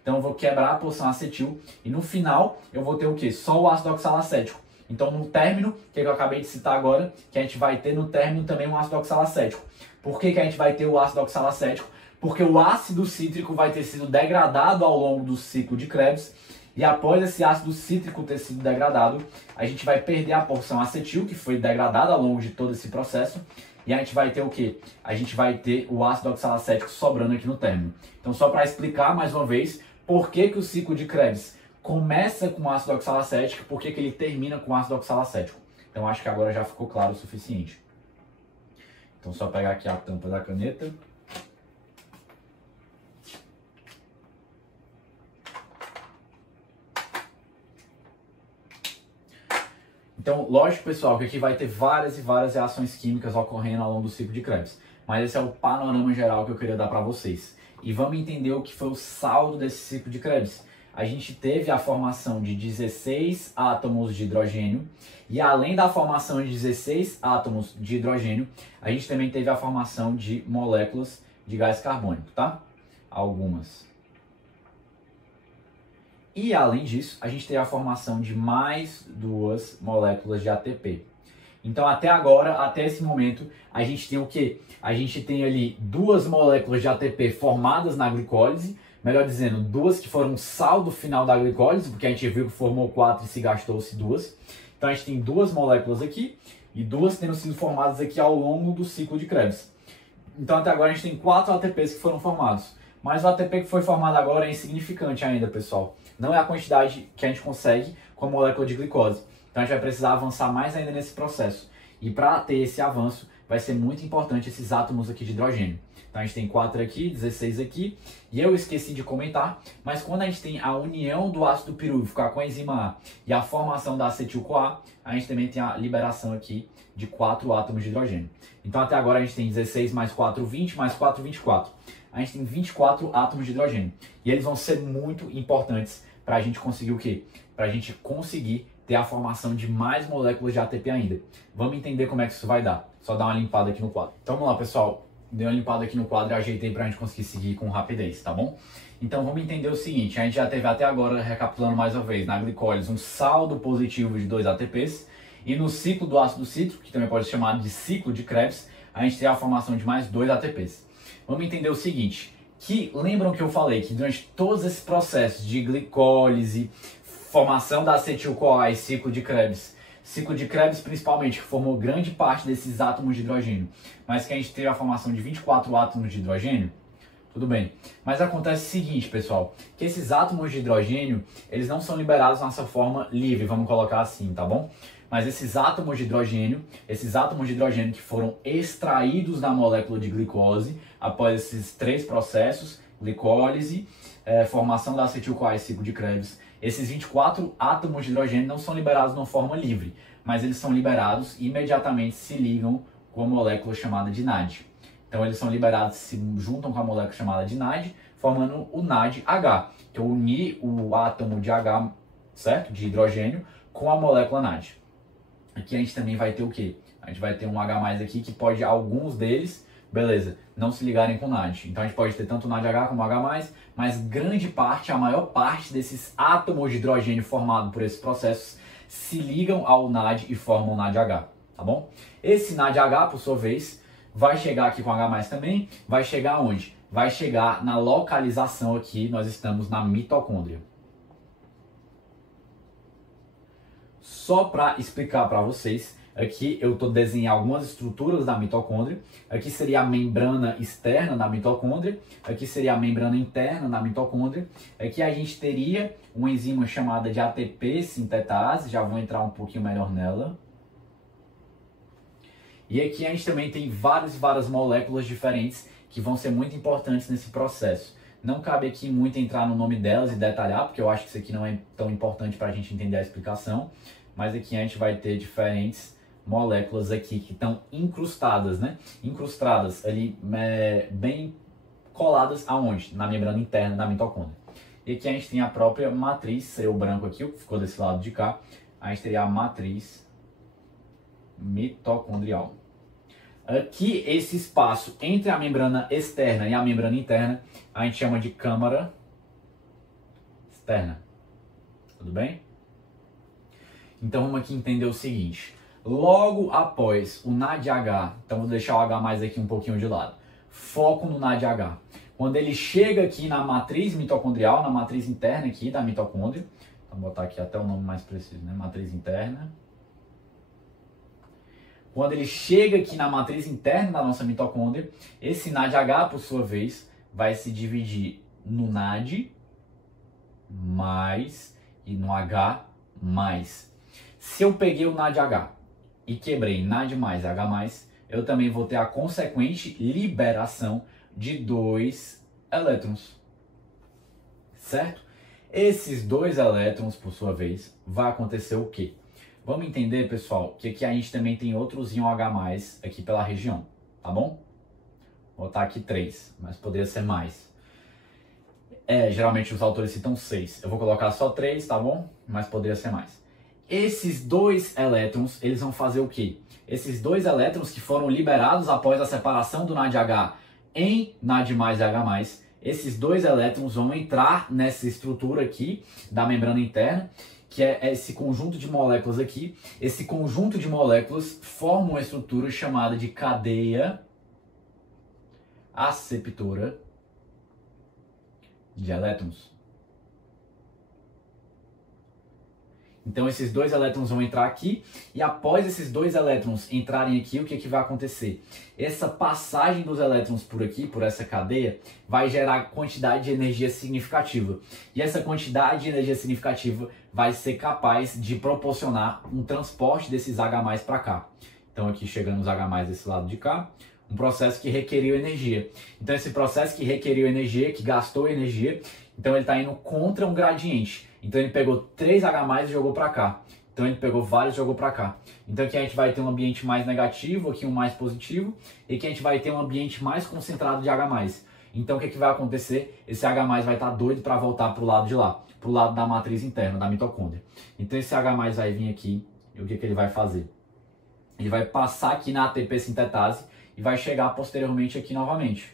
Então eu vou quebrar a porção acetil e no final eu vou ter o quê? Só o ácido oxalacético. Então no término, que eu acabei de citar agora, que a gente vai ter no término também um ácido oxalacético. Por que a gente vai ter o ácido oxalacético? Porque o ácido cítrico vai ter sido degradado ao longo do ciclo de Krebs. E após esse ácido cítrico ter sido degradado, a gente vai perder a porção acetil, que foi degradada ao longo de todo esse processo. E a gente vai ter o quê? A gente vai ter o ácido oxalacético sobrando aqui no término. Então, só para explicar mais uma vez, por que o ciclo de Krebs começa com ácido oxalacético e por que ele termina com ácido oxalacético. Então, acho que agora já ficou claro o suficiente. Então, só pegar aqui a tampa da caneta. Então, lógico, pessoal, que aqui vai ter várias e várias reações químicas ocorrendo ao longo do ciclo de Krebs. Mas esse é o panorama geral que eu queria dar para vocês. E vamos entender o que foi o saldo desse ciclo de Krebs. A gente teve a formação de 16 átomos de hidrogênio. E além da formação de 16 átomos de hidrogênio, a gente também teve a formação de moléculas de gás carbônico, tá? Algumas. E além disso, a gente tem a formação de mais 2 moléculas de ATP. Então até agora, até esse momento, a gente tem o quê? A gente tem ali 2 moléculas de ATP formadas na glicólise, melhor dizendo, 2 que foram saldo final da glicólise, porque a gente viu que formou 4 e se gastou-se 2. Então a gente tem 2 moléculas aqui e 2 tendo sido formadas aqui ao longo do ciclo de Krebs. Então até agora a gente tem 4 ATPs que foram formados. Mas o ATP que foi formado agora é insignificante ainda, pessoal. Não é a quantidade que a gente consegue com a molécula de glicose. Então a gente vai precisar avançar mais ainda nesse processo. E para ter esse avanço, vai ser muito importante esses átomos aqui de hidrogênio. Então a gente tem 4 aqui, 16 aqui. E eu esqueci de comentar, mas quando a gente tem a união do ácido pirúvico com a coenzima A e a formação da acetil-CoA, a gente também tem a liberação aqui de 4 átomos de hidrogênio. Então até agora a gente tem 16 mais 4, 20, mais 4, 24. A gente tem 24 átomos de hidrogênio. E eles vão ser muito importantes para a gente conseguir o quê? Para a gente conseguir ter a formação de mais moléculas de ATP ainda. Vamos entender como é que isso vai dar. Só dar uma limpada aqui no quadro. Então vamos lá, pessoal. Dei uma limpada aqui no quadro e ajeitei para a gente conseguir seguir com rapidez, tá bom? Então vamos entender o seguinte. A gente já teve até agora, recapitulando mais uma vez, na glicólise um saldo positivo de 2 ATPs. E no ciclo do ácido cítrico, que também pode ser chamado de ciclo de Krebs, a gente tem a formação de mais 2 ATPs. Vamos entender o seguinte, que lembram que eu falei que durante todos esses processos de glicólise, formação da acetil-CoA e ciclo de Krebs principalmente, que formou grande parte desses átomos de hidrogênio, mas que a gente teve a formação de 24 átomos de hidrogênio, tudo bem. Mas acontece o seguinte, pessoal, que esses átomos de hidrogênio, eles não são liberados na sua forma livre, vamos colocar assim, tá bom? Mas esses átomos de hidrogênio que foram extraídos da molécula de glicose após esses 3 processos, glicólise, formação da acetil-CoA e ciclo de Krebs, esses 24 átomos de hidrogênio não são liberados de uma forma livre, mas eles são liberados e imediatamente se ligam com a molécula chamada de NAD. Então eles são liberados, se juntam com a molécula chamada de NAD, formando o NADH, que é unir o átomo de H, certo? De hidrogênio, com a molécula NAD. Aqui a gente também vai ter o quê? A gente vai ter um H+ aqui que pode, alguns deles, beleza, não se ligarem com NAD. Então a gente pode ter tanto NADH como H+, mas grande parte, a maior parte desses átomos de hidrogênio formados por esses processos se ligam ao NAD e formam o NADH. tá bom? Esse NADH, por sua vez, vai chegar aqui com H+ também, vai chegar onde? Vai chegar na localização aqui, nós estamos na mitocôndria. Só para explicar para vocês, aqui eu estou desenhando algumas estruturas da mitocôndria. Aqui seria a membrana externa da mitocôndria. Aqui seria a membrana interna da mitocôndria. Aqui a gente teria uma enzima chamada de ATP sintetase. Já vou entrar um pouquinho melhor nela. E aqui a gente também tem várias moléculas diferentes que vão ser muito importantes nesse processo. Não cabe aqui muito entrar no nome delas e detalhar, porque eu acho que isso aqui não é tão importante para a gente entender a explicação. Mas aqui a gente vai ter diferentes moléculas aqui que estão incrustadas, né? Incrustadas ali, bem coladas aonde? Na membrana interna da mitocôndria. E aqui a gente tem a própria matriz, seria o branco aqui, o que ficou desse lado de cá. A gente teria a matriz mitocondrial. Aqui, esse espaço entre a membrana externa e a membrana interna, a gente chama de câmara externa. Tudo bem? Então, vamos aqui entender o seguinte. Logo após o NADH, então vou deixar o H+ aqui um pouquinho de lado. Foco no NADH. Quando ele chega aqui na matriz mitocondrial, na matriz interna aqui da mitocôndria, vou botar aqui até o nome mais preciso, né? Matriz interna. Quando ele chega aqui na matriz interna da nossa mitocôndria, esse NADH, por sua vez, vai se dividir no NAD mais e no H mais. Se eu peguei o NADH e quebrei NAD mais H+, eu também vou ter a consequente liberação de 2 elétrons. Certo? Esses 2 elétrons, por sua vez, vai acontecer o quê? Vamos entender, pessoal, que aqui a gente também tem outros íon H+, aqui pela região, tá bom? Vou botar aqui 3, mas poderia ser mais. Geralmente os autores citam 6. Eu vou colocar só 3, tá bom? Mas poderia ser mais. Esses 2 elétrons, eles vão fazer o quê? Esses 2 elétrons que foram liberados após a separação do NADH em NAD+ e H+, esses 2 elétrons vão entrar nessa estrutura aqui da membrana interna, que é esse conjunto de moléculas aqui. Esse conjunto de moléculas forma uma estrutura chamada de cadeia aceptora de elétrons. Então esses 2 elétrons vão entrar aqui e após esses 2 elétrons entrarem aqui, o que vai acontecer? Essa passagem dos elétrons por aqui, por essa cadeia, vai gerar quantidade de energia significativa. E essa quantidade de energia significativa vai ser capaz de proporcionar um transporte desses H+ para cá. Então aqui chegando os H+ desse lado de cá, um processo que requeriu energia. Então esse processo que requeriu energia, que gastou energia, então ele está indo contra um gradiente. Então ele pegou 3 H+ e jogou para cá. Então ele pegou vários e jogou para cá. Então aqui a gente vai ter um ambiente mais negativo, aqui um mais positivo, e aqui a gente vai ter um ambiente mais concentrado de H+. Então o que vai acontecer? Esse H+ vai estar doido para voltar para o lado de lá, para o lado da matriz interna, da mitocôndria. Então esse H+ vai vir aqui, e o que ele vai fazer? Ele vai passar aqui na ATP sintetase e vai chegar posteriormente aqui novamente.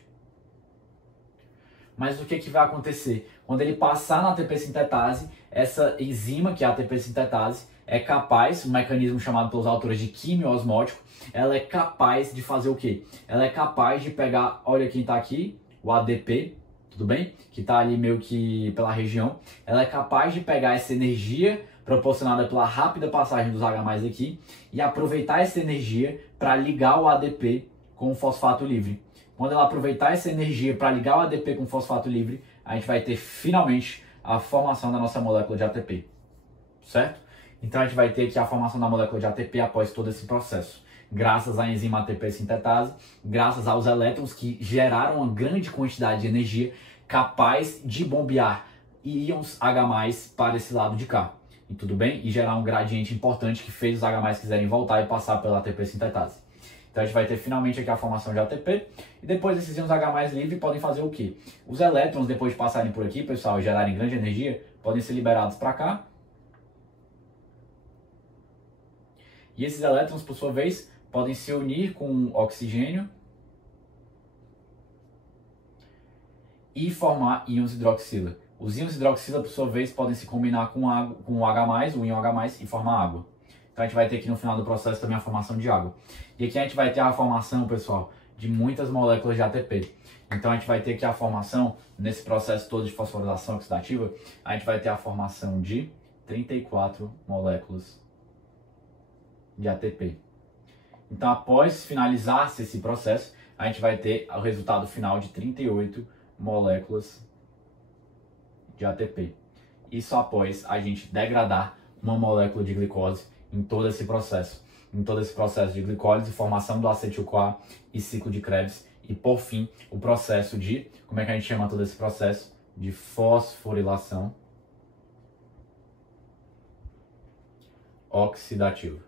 Mas o que vai acontecer? Quando ele passar na ATP sintetase, essa enzima, que é a ATP sintetase, é capaz, um mecanismo chamado pelos autores de quimio-osmótico, ela é capaz de fazer o quê? Ela é capaz de pegar, olha quem está aqui, o ADP, tudo bem? Que está ali meio que pela região. Ela é capaz de pegar essa energia proporcionada pela rápida passagem dos H+ aqui e aproveitar essa energia para ligar o ADP com o fosfato livre. Quando ela aproveitar essa energia para ligar o ADP com fosfato livre, a gente vai ter finalmente a formação da nossa molécula de ATP, certo? Então a gente vai ter aqui a formação da molécula de ATP após todo esse processo, graças à enzima ATP sintetase, graças aos elétrons que geraram uma grande quantidade de energia capaz de bombear íons H+ para esse lado de cá. E tudo bem? E gerar um gradiente importante que fez os H+ quiserem voltar e passar pela ATP sintetase. Então a gente vai ter finalmente aqui a formação de ATP e depois esses íons H+ livre podem fazer o quê? Os elétrons, depois de passarem por aqui, pessoal, e gerarem grande energia, podem ser liberados para cá. E esses elétrons, por sua vez, podem se unir com oxigênio e formar íons hidroxila. Os íons hidroxila, por sua vez, podem se combinar com o H+, o íon H+, e formar água. Então Então a gente vai ter aqui no final do processo também a formação de água. E aqui a gente vai ter a formação, pessoal, de muitas moléculas de ATP. Então a gente vai ter aqui a formação, nesse processo todo de fosforilação oxidativa, a gente vai ter a formação de 34 moléculas de ATP. Então após finalizar-se esse processo, a gente vai ter o resultado final de 38 moléculas de ATP. Isso após a gente degradar uma molécula de glicose em todo esse processo. Em todo esse processo de glicólise, formação do acetil-CoA e ciclo de Krebs. E por fim, o processo de, como é que a gente chama todo esse processo? De fosforilação oxidativa.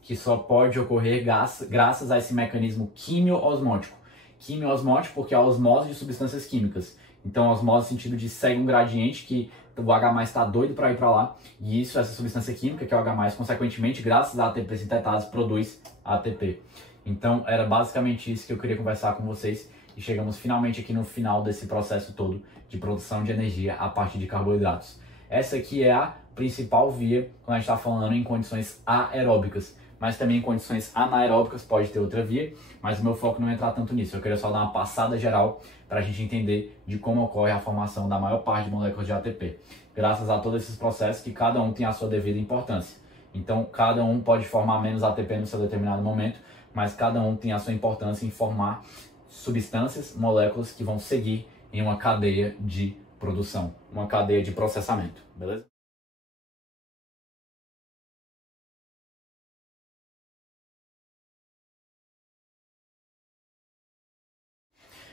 Que só pode ocorrer graças a esse mecanismo quimio-osmótico. Quimio-osmótico porque é a osmose de substâncias químicas. Então, a osmose no sentido de segue um gradiente que o H+ está doido para ir para lá. E isso, essa substância química, que é o H+, consequentemente, graças à ATP sintetase, produz ATP. Então, era basicamente isso que eu queria conversar com vocês. E chegamos finalmente aqui no final desse processo todo de produção de energia a partir de carboidratos. Essa aqui é a principal via quando a gente está falando em condições aeróbicas. Mas também em condições anaeróbicas pode ter outra via, mas o meu foco não é entrar tanto nisso. Eu queria só dar uma passada geral para a gente entender de como ocorre a formação da maior parte de moléculas de ATP. Graças a todos esses processos que cada um tem a sua devida importância. Então, cada um pode formar menos ATP no seu determinado momento, mas cada um tem a sua importância em formar substâncias, moléculas que vão seguir em uma cadeia de produção, uma cadeia de processamento, beleza?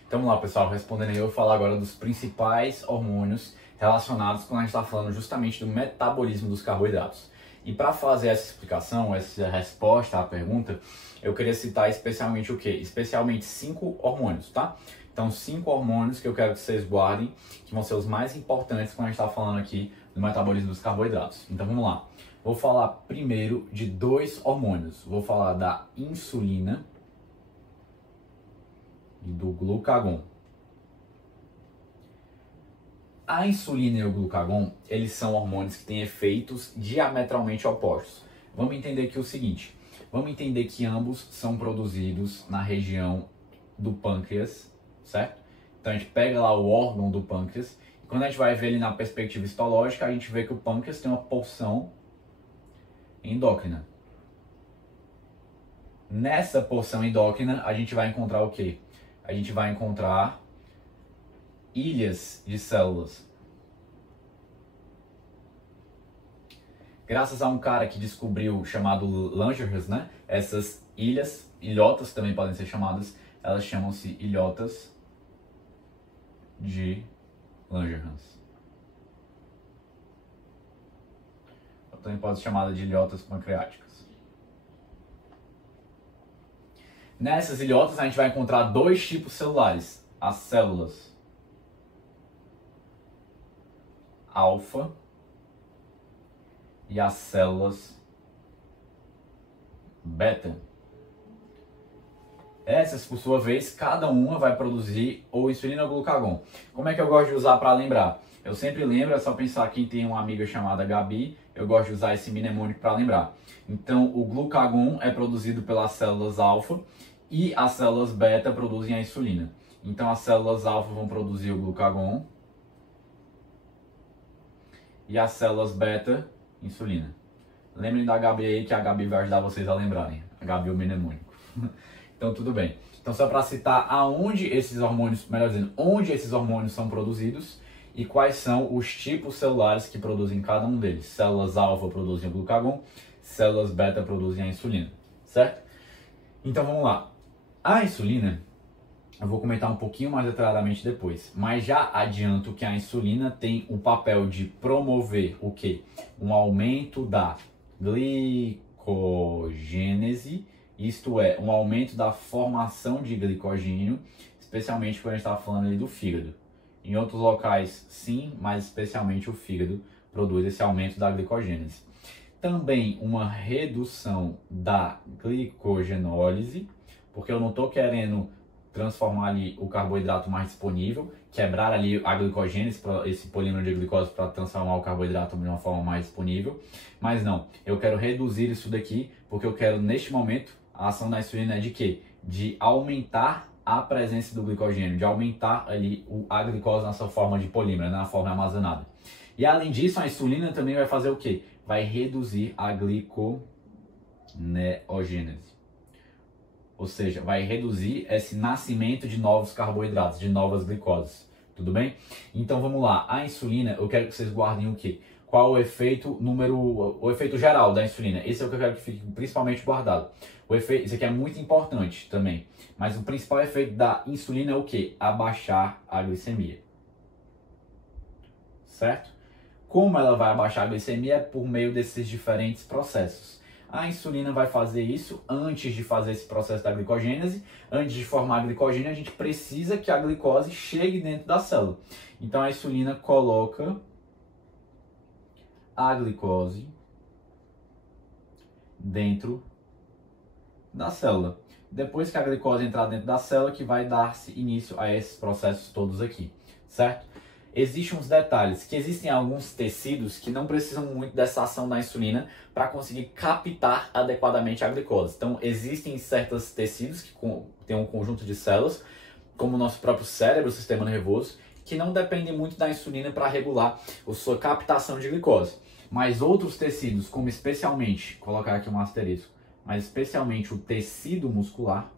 Então vamos lá, pessoal, respondendo aí, eu vou falar agora dos principais hormônios relacionados quando a gente está falando justamente do metabolismo dos carboidratos. E para fazer essa explicação, essa resposta à pergunta, eu queria citar especialmente o quê? Especialmente 5 hormônios, tá? Então 5 hormônios que eu quero que vocês guardem, que vão ser os mais importantes quando a gente está falando aqui do metabolismo dos carboidratos. Então vamos lá. Vou falar primeiro de 2 hormônios. Vou falar da insulina e do glucagon. A insulina e o glucagon, eles são hormônios que têm efeitos diametralmente opostos. Vamos entender aqui o seguinte, vamos entender que ambos são produzidos na região do pâncreas, certo? Então a gente pega lá o órgão do pâncreas, e quando a gente vai ver ele na perspectiva histológica, a gente vê que o pâncreas tem uma porção endócrina. Nessa porção endócrina, a gente vai encontrar o quê? A gente vai encontrar ilhas de células. Graças a um cara que descobriu, chamado Langerhans, né? Essas ilhas, ilhotas também podem ser chamadas, elas chamam-se ilhotas de Langerhans. Também pode ser chamada de ilhotas pancreáticas. Nessas ilhotas a gente vai encontrar 2 tipos celulares, as células alfa e as células beta. Essas, por sua vez, cada uma vai produzir ou insulina ou glucagon. Como é que eu gosto de usar para lembrar? Eu sempre lembro, é só pensar quem tem uma amiga chamada Gabi, eu gosto de usar esse mnemônico para lembrar. Então, o glucagon é produzido pelas células alfa e as células beta produzem a insulina. Então, as células alfa vão produzir o glucagon e as células beta, insulina. Lembrem da Gabi aí, que a Gabi vai ajudar vocês a lembrarem. A Gabi é o mnemônico. Então, tudo bem. Então, só para citar aonde esses hormônios, melhor dizendo, onde esses hormônios são produzidos e quais são os tipos celulares que produzem cada um deles. Células alfa produzem o glucagon, células beta produzem a insulina, certo? Então, vamos lá. A insulina, eu vou comentar um pouquinho mais detalhadamente depois, mas já adianto que a insulina tem o papel de promover o quê? Um aumento da glicogênese, isto é, um aumento da formação de glicogênio, especialmente quando a gente está falando ali do fígado. Em outros locais, sim, mas especialmente o fígado produz esse aumento da glicogênese. Também uma redução da glicogenólise, porque eu não estou querendo transformar ali o carboidrato mais disponível, quebrar ali a glicogênese, esse polímero de glicose, para transformar o carboidrato de uma forma mais disponível. Mas não, eu quero reduzir isso daqui, porque eu quero, neste momento, a ação da insulina é de quê? De aumentar a presença do glicogênio, de aumentar ali a glicose na sua forma de polímero, na forma armazenada. E além disso, a insulina também vai fazer o quê? Vai reduzir a gliconeogênese. Ou seja, vai reduzir esse nascimento de novos carboidratos, de novas glicoses. Tudo bem? Então vamos lá. A insulina, eu quero que vocês guardem o quê? Qual o efeito o efeito geral da insulina? Esse é o que eu quero que fique principalmente guardado. Isso aqui é muito importante também. Mas o principal efeito da insulina é o quê? Abaixar a glicemia. Certo? Como ela vai abaixar a glicemia? É por meio desses diferentes processos. A insulina vai fazer isso antes de fazer esse processo da glicogênese. Antes de formar a glicogênio, a gente precisa que a glicose chegue dentro da célula. Então a insulina coloca a glicose dentro da célula. Depois que a glicose entrar dentro da célula, que vai dar-se início a esses processos todos aqui, certo? Existem uns detalhes, que existem alguns tecidos que não precisam muito dessa ação da insulina para conseguir captar adequadamente a glicose. Então, existem certos tecidos que têm um conjunto de células, como o nosso próprio cérebro, o sistema nervoso, que não dependem muito da insulina para regular a sua captação de glicose. Mas outros tecidos, como especialmente, vou colocar aqui um asterisco, mas especialmente o tecido muscular,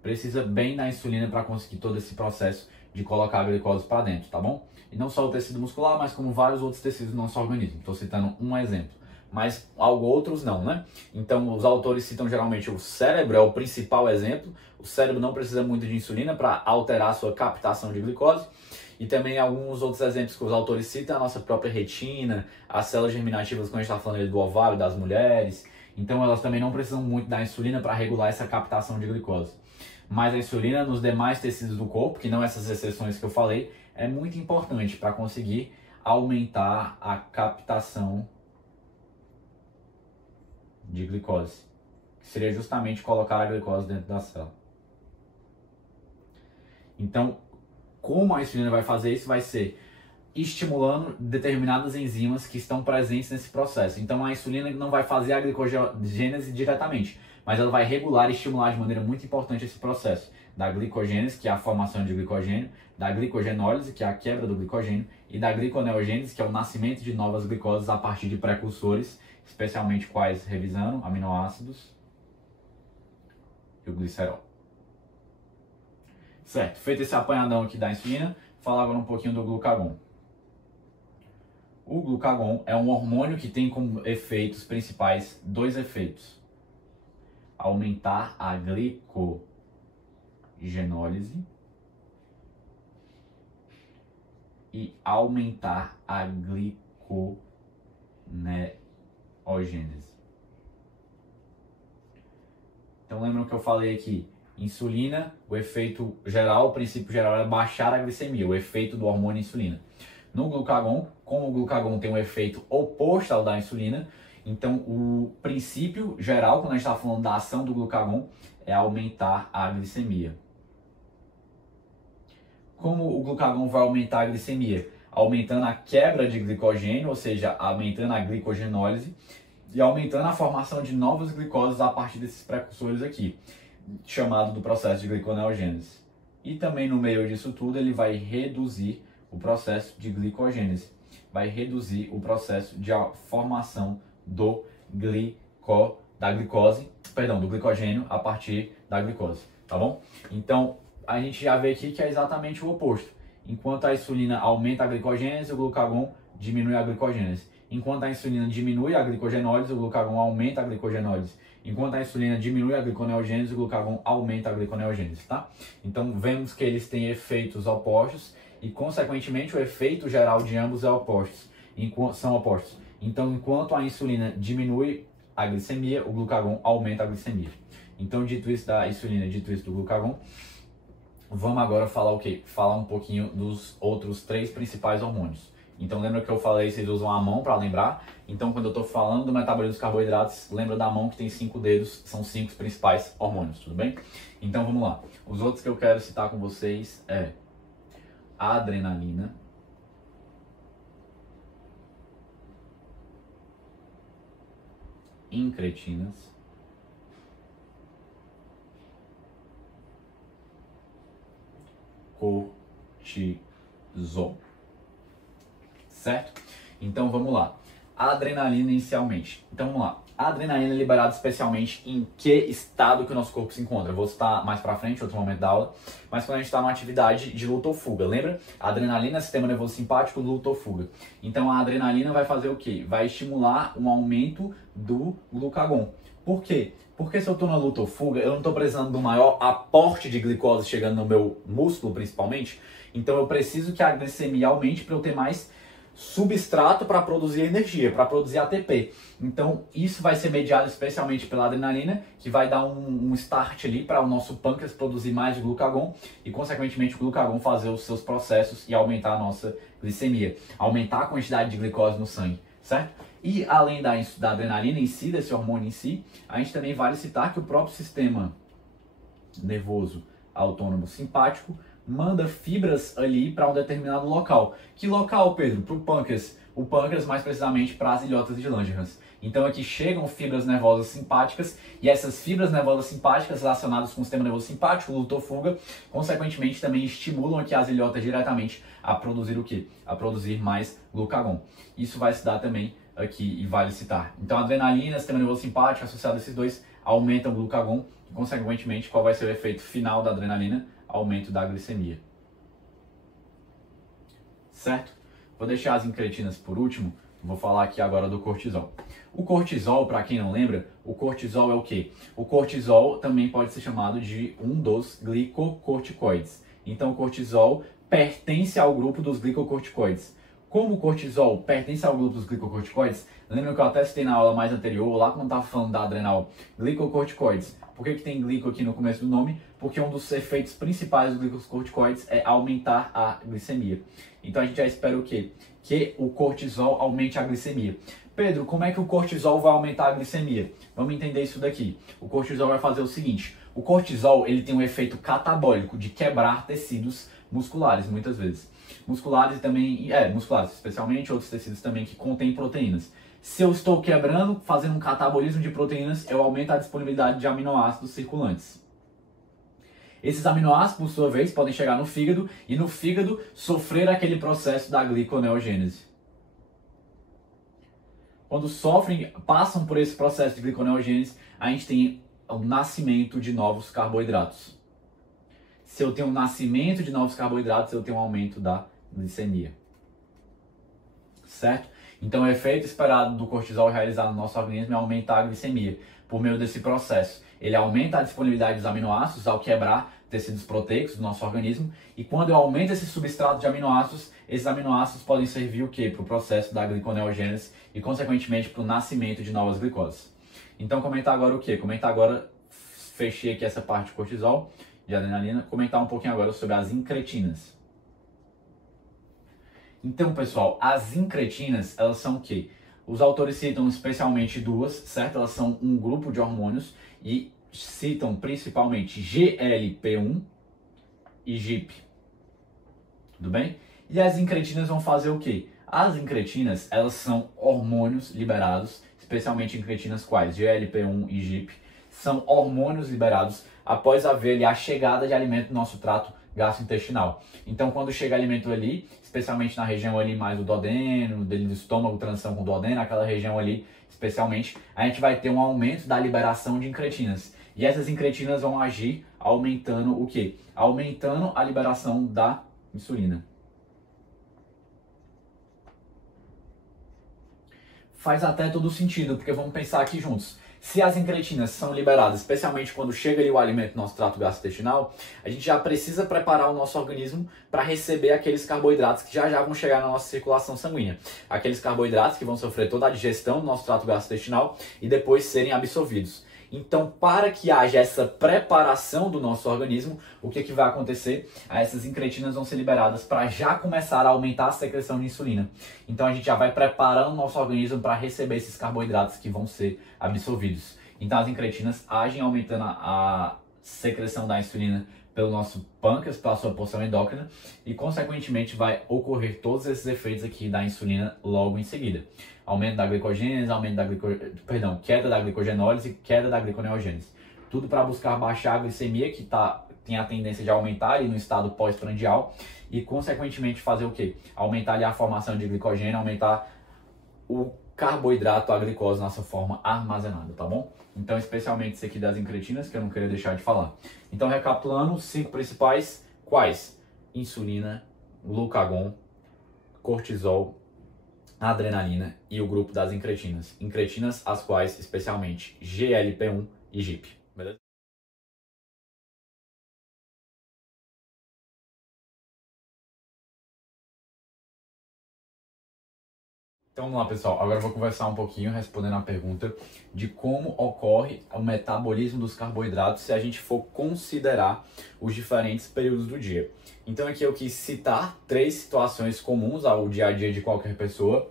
precisa bem da insulina para conseguir todo esse processo de colocar a glicose para dentro, tá bom? E não só o tecido muscular, mas como vários outros tecidos do nosso organismo. Estou citando um exemplo, mas outros não, né? Então, os autores citam geralmente o cérebro, é o principal exemplo. O cérebro não precisa muito de insulina para alterar a sua captação de glicose. E também alguns outros exemplos que os autores citam, a nossa própria retina, as células germinativas, quando a gente está falando do ovário das mulheres. Então, elas também não precisam muito da insulina para regular essa captação de glicose. Mas a insulina nos demais tecidos do corpo, que não essas exceções que eu falei, é muito importante para conseguir aumentar a captação de glicose, que seria justamente colocar a glicose dentro da célula. Então, como a insulina vai fazer isso? Vai ser estimulando determinadas enzimas que estão presentes nesse processo. Então, a insulina não vai fazer a glicogênese diretamente, mas ela vai regular e estimular de maneira muito importante esse processo da glicogênese, que é a formação de glicogênio, da glicogenólise, que é a quebra do glicogênio, e da gliconeogênese, que é o nascimento de novas glicoses a partir de precursores, especialmente quais, revisando, aminoácidos e o glicerol. Certo, feito esse apanhadão aqui da insulina, falar agora um pouquinho do glucagon. O glucagon é um hormônio que tem como efeitos principais dois efeitos: aumentar a glicogenólise e aumentar a gliconeogênese. Então lembram que eu falei aqui, insulina, o efeito geral, o princípio geral é baixar a glicemia, o efeito do hormônio insulina. No glucagon, como o glucagon tem um efeito oposto ao da insulina, então o princípio geral, quando a gente está falando da ação do glucagon, é aumentar a glicemia. Como o glucagon vai aumentar a glicemia? Aumentando a quebra de glicogênio, ou seja, aumentando a glicogenólise e aumentando a formação de novas glicoses a partir desses precursores aqui, chamado do processo de gliconeogênese. E também no meio disso tudo ele vai reduzir o processo de glicogênese, vai reduzir o processo de formação do glicogênio a partir da glicose, tá bom? Então, a gente já vê aqui que é exatamente o oposto. Enquanto a insulina aumenta a glicogênese, o glucagon diminui a glicogênese. Enquanto a insulina diminui a glicogenólise, o glucagon aumenta a glicogenólise. Enquanto a insulina diminui a gliconeogênese, o glucagon aumenta a gliconeogênese, tá? Então, vemos que eles têm efeitos opostos e, consequentemente, o efeito geral de ambos são opostos. Então, enquanto a insulina diminui a glicemia, o glucagon aumenta a glicemia. Então, dito isso da insulina, dito isso do glucagon, vamos agora falar o quê? Falar um pouquinho dos outros três principais hormônios, Então lembra que eu falei, vocês usam a mão para lembrar? Então quando eu estou falando do metabolismo dos carboidratos, lembra da mão que tem 5 dedos, são 5 principais hormônios, tudo bem? Então vamos lá. Os outros que eu quero citar com vocês é a adrenalina, incretinas, cortisol. Certo? Então vamos lá. A adrenalina inicialmente. Então vamos lá. A adrenalina é liberada especialmente em que estado que o nosso corpo se encontra? Eu vou citar mais pra frente, outro momento da aula, mas quando a gente está numa atividade de luta ou fuga, lembra? A adrenalina é sistema nervoso simpático, luta ou fuga. Então a adrenalina vai fazer o quê? Vai estimular um aumento do glucagon. Por quê? Porque se eu estou na luta ou fuga, eu não estou precisando do maior aporte de glicose chegando no meu músculo, principalmente. Então eu preciso que a glicemia aumente para eu ter mais substrato para produzir energia, para produzir ATP. Então isso vai ser mediado especialmente pela adrenalina, que vai dar um start ali para o nosso pâncreas produzir mais glucagon e consequentemente o glucagon fazer os seus processos e aumentar a nossa glicemia, aumentar a quantidade de glicose no sangue, certo? E além da adrenalina em si, desse hormônio em si, a gente também vale citar que o próprio sistema nervoso autônomo simpático manda fibras ali para um determinado local. Que local, Pedro? Para o pâncreas. O pâncreas, mais precisamente, para as ilhotas de Langerhans. Então aqui chegam fibras nervosas simpáticas e essas fibras nervosas simpáticas relacionadas com o sistema nervoso simpático, luta ou fuga, consequentemente também estimulam aqui as ilhotas diretamente a produzir o quê? A produzir mais glucagon. Isso vai se dar também aqui e vale citar. Então a adrenalina, sistema nervoso simpático, associado a esses dois, aumentam o glucagon e consequentemente qual vai ser o efeito final da adrenalina? Aumento da glicemia. Certo? Vou deixar as incretinas por último, vou falar aqui agora do cortisol. O cortisol, para quem não lembra, o cortisol é o quê? O cortisol também pode ser chamado de um dos glicocorticoides. Então o cortisol pertence ao grupo dos glicocorticoides. Como o cortisol pertence ao grupo dos glicocorticoides, lembra que eu até citei na aula mais anterior, lá quando estava falando da adrenal, glicocorticoides. Por que tem glico aqui no começo do nome? Porque um dos efeitos principais dos glicocorticoides é aumentar a glicemia. Então a gente já espera o quê? Que o cortisol aumente a glicemia. Pedro, como é que o cortisol vai aumentar a glicemia? Vamos entender isso daqui. O cortisol vai fazer o seguinte, o cortisol ele tem um efeito catabólico de quebrar tecidos musculares, muitas vezes. Musculares também, musculares especialmente, outros tecidos também que contêm proteínas. Se eu estou quebrando, fazendo um catabolismo de proteínas, eu aumento a disponibilidade de aminoácidos circulantes. Esses aminoácidos, por sua vez, podem chegar no fígado e no fígado sofrer aquele processo da gliconeogênese. Quando passam por esse processo de gliconeogênese, a gente tem o nascimento de novos carboidratos. Se eu tenho um nascimento de novos carboidratos, eu tenho um aumento da glicemia. Certo? Então, o efeito esperado do cortisol realizado no nosso organismo é aumentar a glicemia por meio desse processo. Ele aumenta a disponibilidade dos aminoácidos ao quebrar tecidos proteicos do nosso organismo. E quando eu aumento esse substrato de aminoácidos, esses aminoácidos podem servir o quê? Para o processo da gliconeogênese e, consequentemente, para o nascimento de novas glicoses. Então, comentar agora o quê? Comentar agora, fechei aqui essa parte de cortisol, de adrenalina, comentar um pouquinho agora sobre as incretinas. Então, pessoal, as incretinas, elas são o quê? Os autores citam especialmente duas, certo? Elas são um grupo de hormônios e citam principalmente GLP-1 e GIP. Tudo bem? E as incretinas vão fazer o quê? As incretinas, elas são hormônios liberados, especialmente incretinas quais? GLP-1 e GIP. São hormônios liberados após haver ali a chegada de alimento no nosso trato gastrointestinal. Então, quando chega alimento ali, especialmente na região ali mais do duodeno, do estômago, transição com o duodeno, aquela região ali, especialmente, a gente vai ter um aumento da liberação de incretinas. E essas incretinas vão agir aumentando o quê? Aumentando a liberação da insulina. Faz até todo sentido, porque vamos pensar aqui juntos. Se as incretinas são liberadas, especialmente quando chega ali o alimento no nosso trato gastrointestinal, a gente já precisa preparar o nosso organismo para receber aqueles carboidratos que já vão chegar na nossa circulação sanguínea. Aqueles carboidratos que vão sofrer toda a digestão do nosso trato gastrointestinal e depois serem absorvidos. Então, para que haja essa preparação do nosso organismo, o que vai acontecer? Essas incretinas vão ser liberadas para já começar a aumentar a secreção de insulina. Então, a gente já vai preparando o nosso organismo para receber esses carboidratos que vão ser absorvidos. Então, as incretinas agem aumentando a secreção da insulina pelo nosso pâncreas, pela sua porção endócrina, e consequentemente vai ocorrer todos esses efeitos aqui da insulina logo em seguida. Aumento da glicogênese, queda da glicogenólise, queda da gliconeogênese. Tudo para buscar baixar a glicemia, que tem a tendência de aumentar ali no estado pós-prandial, e consequentemente fazer o quê? Aumentar ali a formação de glicogênio, aumentar o carboidrato, a glicose na sua forma armazenada, tá bom? Então, especialmente isso aqui das incretinas, que eu não queria deixar de falar. Então, recapitulando, os 5 principais, quais? Insulina, glucagon, cortisol, adrenalina e o grupo das incretinas. Incretinas, as quais, especialmente, GLP-1 e GIP. Beleza? Então vamos lá, pessoal. Agora eu vou conversar um pouquinho, respondendo a pergunta de como ocorre o metabolismo dos carboidratos se a gente for considerar os diferentes períodos do dia. Então aqui eu quis citar 3 situações comuns ao dia a dia de qualquer pessoa,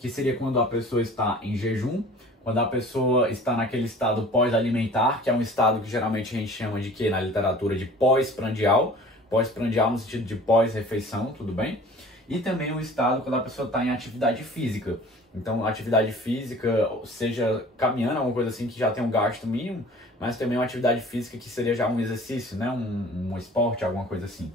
que seria quando a pessoa está em jejum, quando a pessoa está naquele estado pós-alimentar, que é um estado que geralmente a gente chama de quê na literatura? De pós-prandial. Pós-prandial no sentido de pós-refeição, tudo bem? E também o estado quando a pessoa está em atividade física. Então, atividade física, seja caminhando, alguma coisa assim que já tem um gasto mínimo, mas também uma atividade física que seria já um exercício, né? um esporte, alguma coisa assim.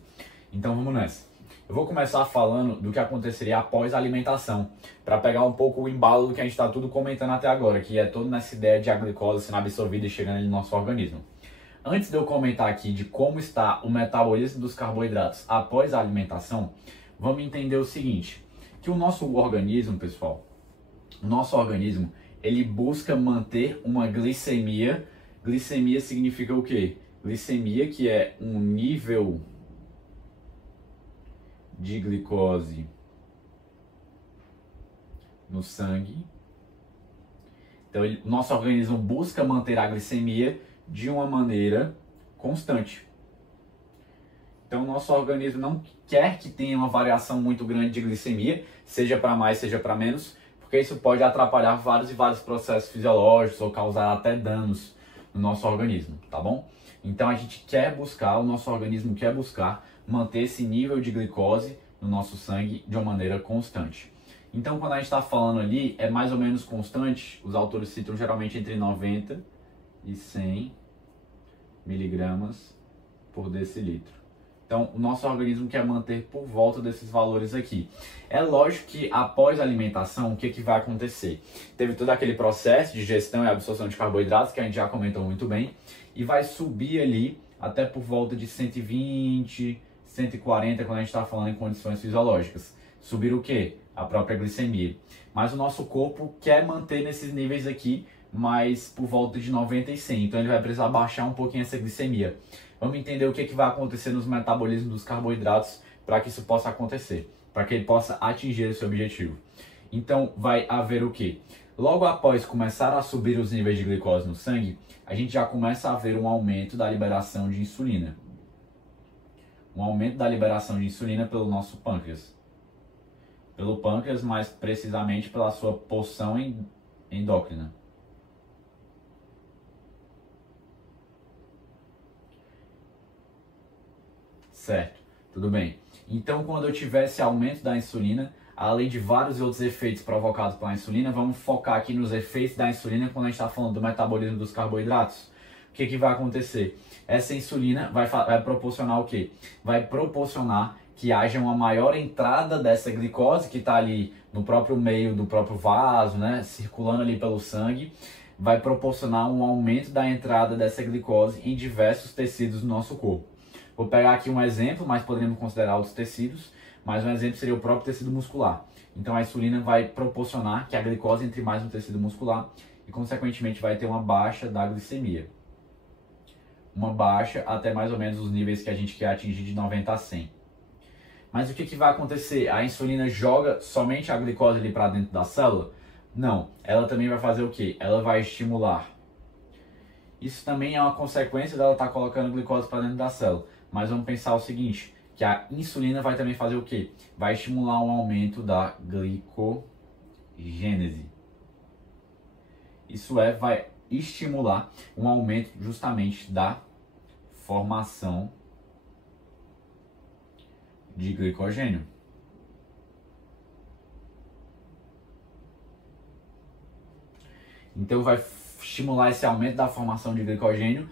Então, vamos nessa. Eu vou começar falando do que aconteceria após a alimentação, para pegar um pouco o embalo do que a gente está tudo comentando até agora, que é toda nessa ideia de a glicose sendo absorvida e chegando no nosso organismo. Antes de eu comentar aqui de como está o metabolismo dos carboidratos após a alimentação, vamos entender o seguinte, que o nosso organismo, pessoal, ele busca manter uma glicemia. Glicemia significa o quê? Glicemia, que é um nível de glicose no sangue. Então, o nosso organismo busca manter a glicemia de uma maneira constante. Então, o nosso organismo não quer que tenha uma variação muito grande de glicemia, seja para mais, seja para menos, porque isso pode atrapalhar vários e vários processos fisiológicos ou causar até danos no nosso organismo, tá bom? Então, o nosso organismo quer buscar manter esse nível de glicose no nosso sangue de uma maneira constante. Então, quando a gente está falando ali, é mais ou menos constante, os autores citam geralmente entre 90 e 100 miligramas por decilitro. Então, o nosso organismo quer manter por volta desses valores aqui. É lógico que após a alimentação, o que vai acontecer? Teve todo aquele processo de digestão e absorção de carboidratos, que a gente já comentou muito bem, e vai subir ali até por volta de 120, 140, quando a gente está falando em condições fisiológicas. Subir o quê? A própria glicemia. Mas o nosso corpo quer manter nesses níveis aqui, mas por volta de 90 e 100. Então ele vai precisar baixar um pouquinho essa glicemia. Vamos entender o que vai acontecer nos metabolismos dos carboidratos para que isso possa acontecer, para que ele possa atingir esse objetivo. Então vai haver o quê? Logo após começar a subir os níveis de glicose no sangue, a gente já começa a ver um aumento da liberação de insulina. Um aumento da liberação de insulina pelo nosso pâncreas. Pelo pâncreas, mais precisamente pela sua porção endócrina. Certo, tudo bem. Então, quando eu tiver esse aumento da insulina, além de vários outros efeitos provocados pela insulina, vamos focar aqui nos efeitos da insulina quando a gente está falando do metabolismo dos carboidratos. O que vai acontecer? Essa insulina vai proporcionar o quê? Vai proporcionar que haja uma maior entrada dessa glicose que está ali no próprio meio do próprio vaso, né, circulando ali pelo sangue, vai proporcionar um aumento da entrada dessa glicose em diversos tecidos do nosso corpo. Vou pegar aqui um exemplo, mas poderíamos considerar outros tecidos, mas um exemplo seria o próprio tecido muscular. Então a insulina vai proporcionar que a glicose entre mais no tecido muscular e consequentemente vai ter uma baixa da glicemia. Uma baixa até mais ou menos os níveis que a gente quer atingir de 90 a 100. Mas o que vai acontecer? A insulina joga somente a glicose ali para dentro da célula? Não, ela também vai fazer o quê? Ela vai estimular Isso também é uma consequência dela estar colocando glicose para dentro da célula. Mas vamos pensar o seguinte, que a insulina vai também fazer o quê? Vai estimular um aumento da glicogênese. Isso é, vai estimular um aumento justamente da formação de glicogênio. Então vai estimular esse aumento da formação de glicogênio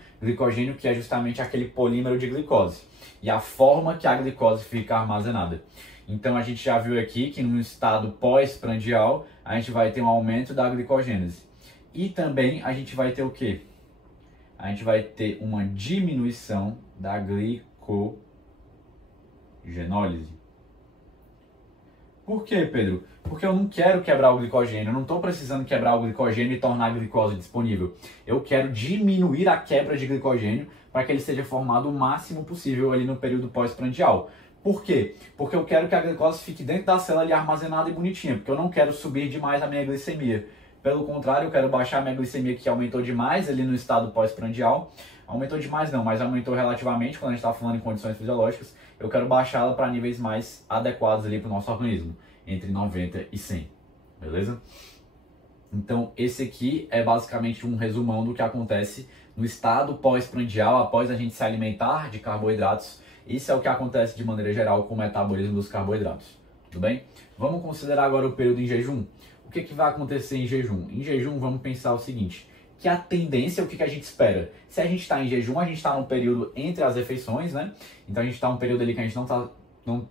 que é justamente aquele polímero de glicose, e a forma que a glicose fica armazenada. Então a gente já viu aqui que no estado pós-prandial a gente vai ter um aumento da glicogênese. E também a gente vai ter o quê? A gente vai ter uma diminuição da glicogenólise. Por quê, Pedro? Porque eu não quero quebrar o glicogênio, eu não estou precisando quebrar o glicogênio e tornar a glicose disponível. Eu quero diminuir a quebra de glicogênio para que ele seja formado o máximo possível ali no período pós-prandial. Por quê? Porque eu quero que a glicose fique dentro da célula ali armazenada e bonitinha, porque eu não quero subir demais a minha glicemia. Pelo contrário, eu quero baixar a minha glicemia, que aumentou demais ali no estado pós-prandial. Aumentou demais não, mas aumentou relativamente quando a gente está falando em condições fisiológicas. Eu quero baixá-la para níveis mais adequados ali para o nosso organismo, entre 90 e 100, beleza? Então esse aqui é basicamente um resumão do que acontece no estado pós-prandial, após a gente se alimentar de carboidratos. Isso é o que acontece de maneira geral com o metabolismo dos carboidratos, tudo bem? Vamos considerar agora o período em jejum. O que vai acontecer em jejum? Em jejum, vamos pensar o seguinte, que a tendência, o que a gente espera? Se a gente está em jejum, a gente está num período entre as refeições, né? Então a gente está num período ali que a gente não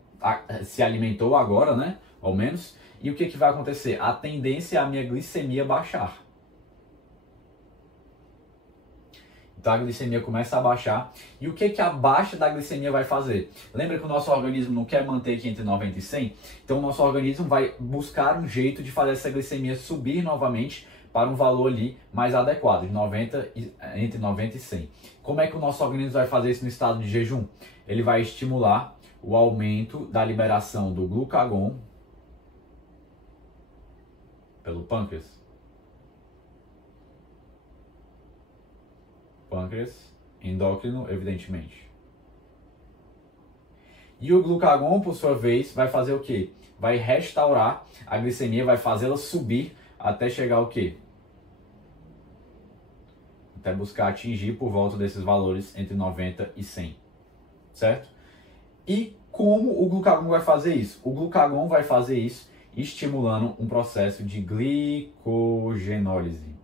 se alimentou agora, né? Ao menos. E o que vai acontecer? A tendência é a minha glicemia baixar. Então a glicemia começa a baixar. E o que a baixa da glicemia vai fazer? Lembra que o nosso organismo não quer manter aqui entre 90 e 100? Então o nosso organismo vai buscar um jeito de fazer essa glicemia subir novamente para um valor ali mais adequado, entre 90 e 100. Como é que o nosso organismo vai fazer isso no estado de jejum? Ele vai estimular o aumento da liberação do glucagon pelo pâncreas. Pâncreas endócrino, evidentemente. E o glucagon, por sua vez, vai fazer o quê? Vai restaurar a glicemia, vai fazê-la subir até chegar ao quê? Até buscar atingir por volta desses valores entre 90 e 100, certo? E como o glucagon vai fazer isso? O glucagon vai fazer isso estimulando um processo de glicogenólise.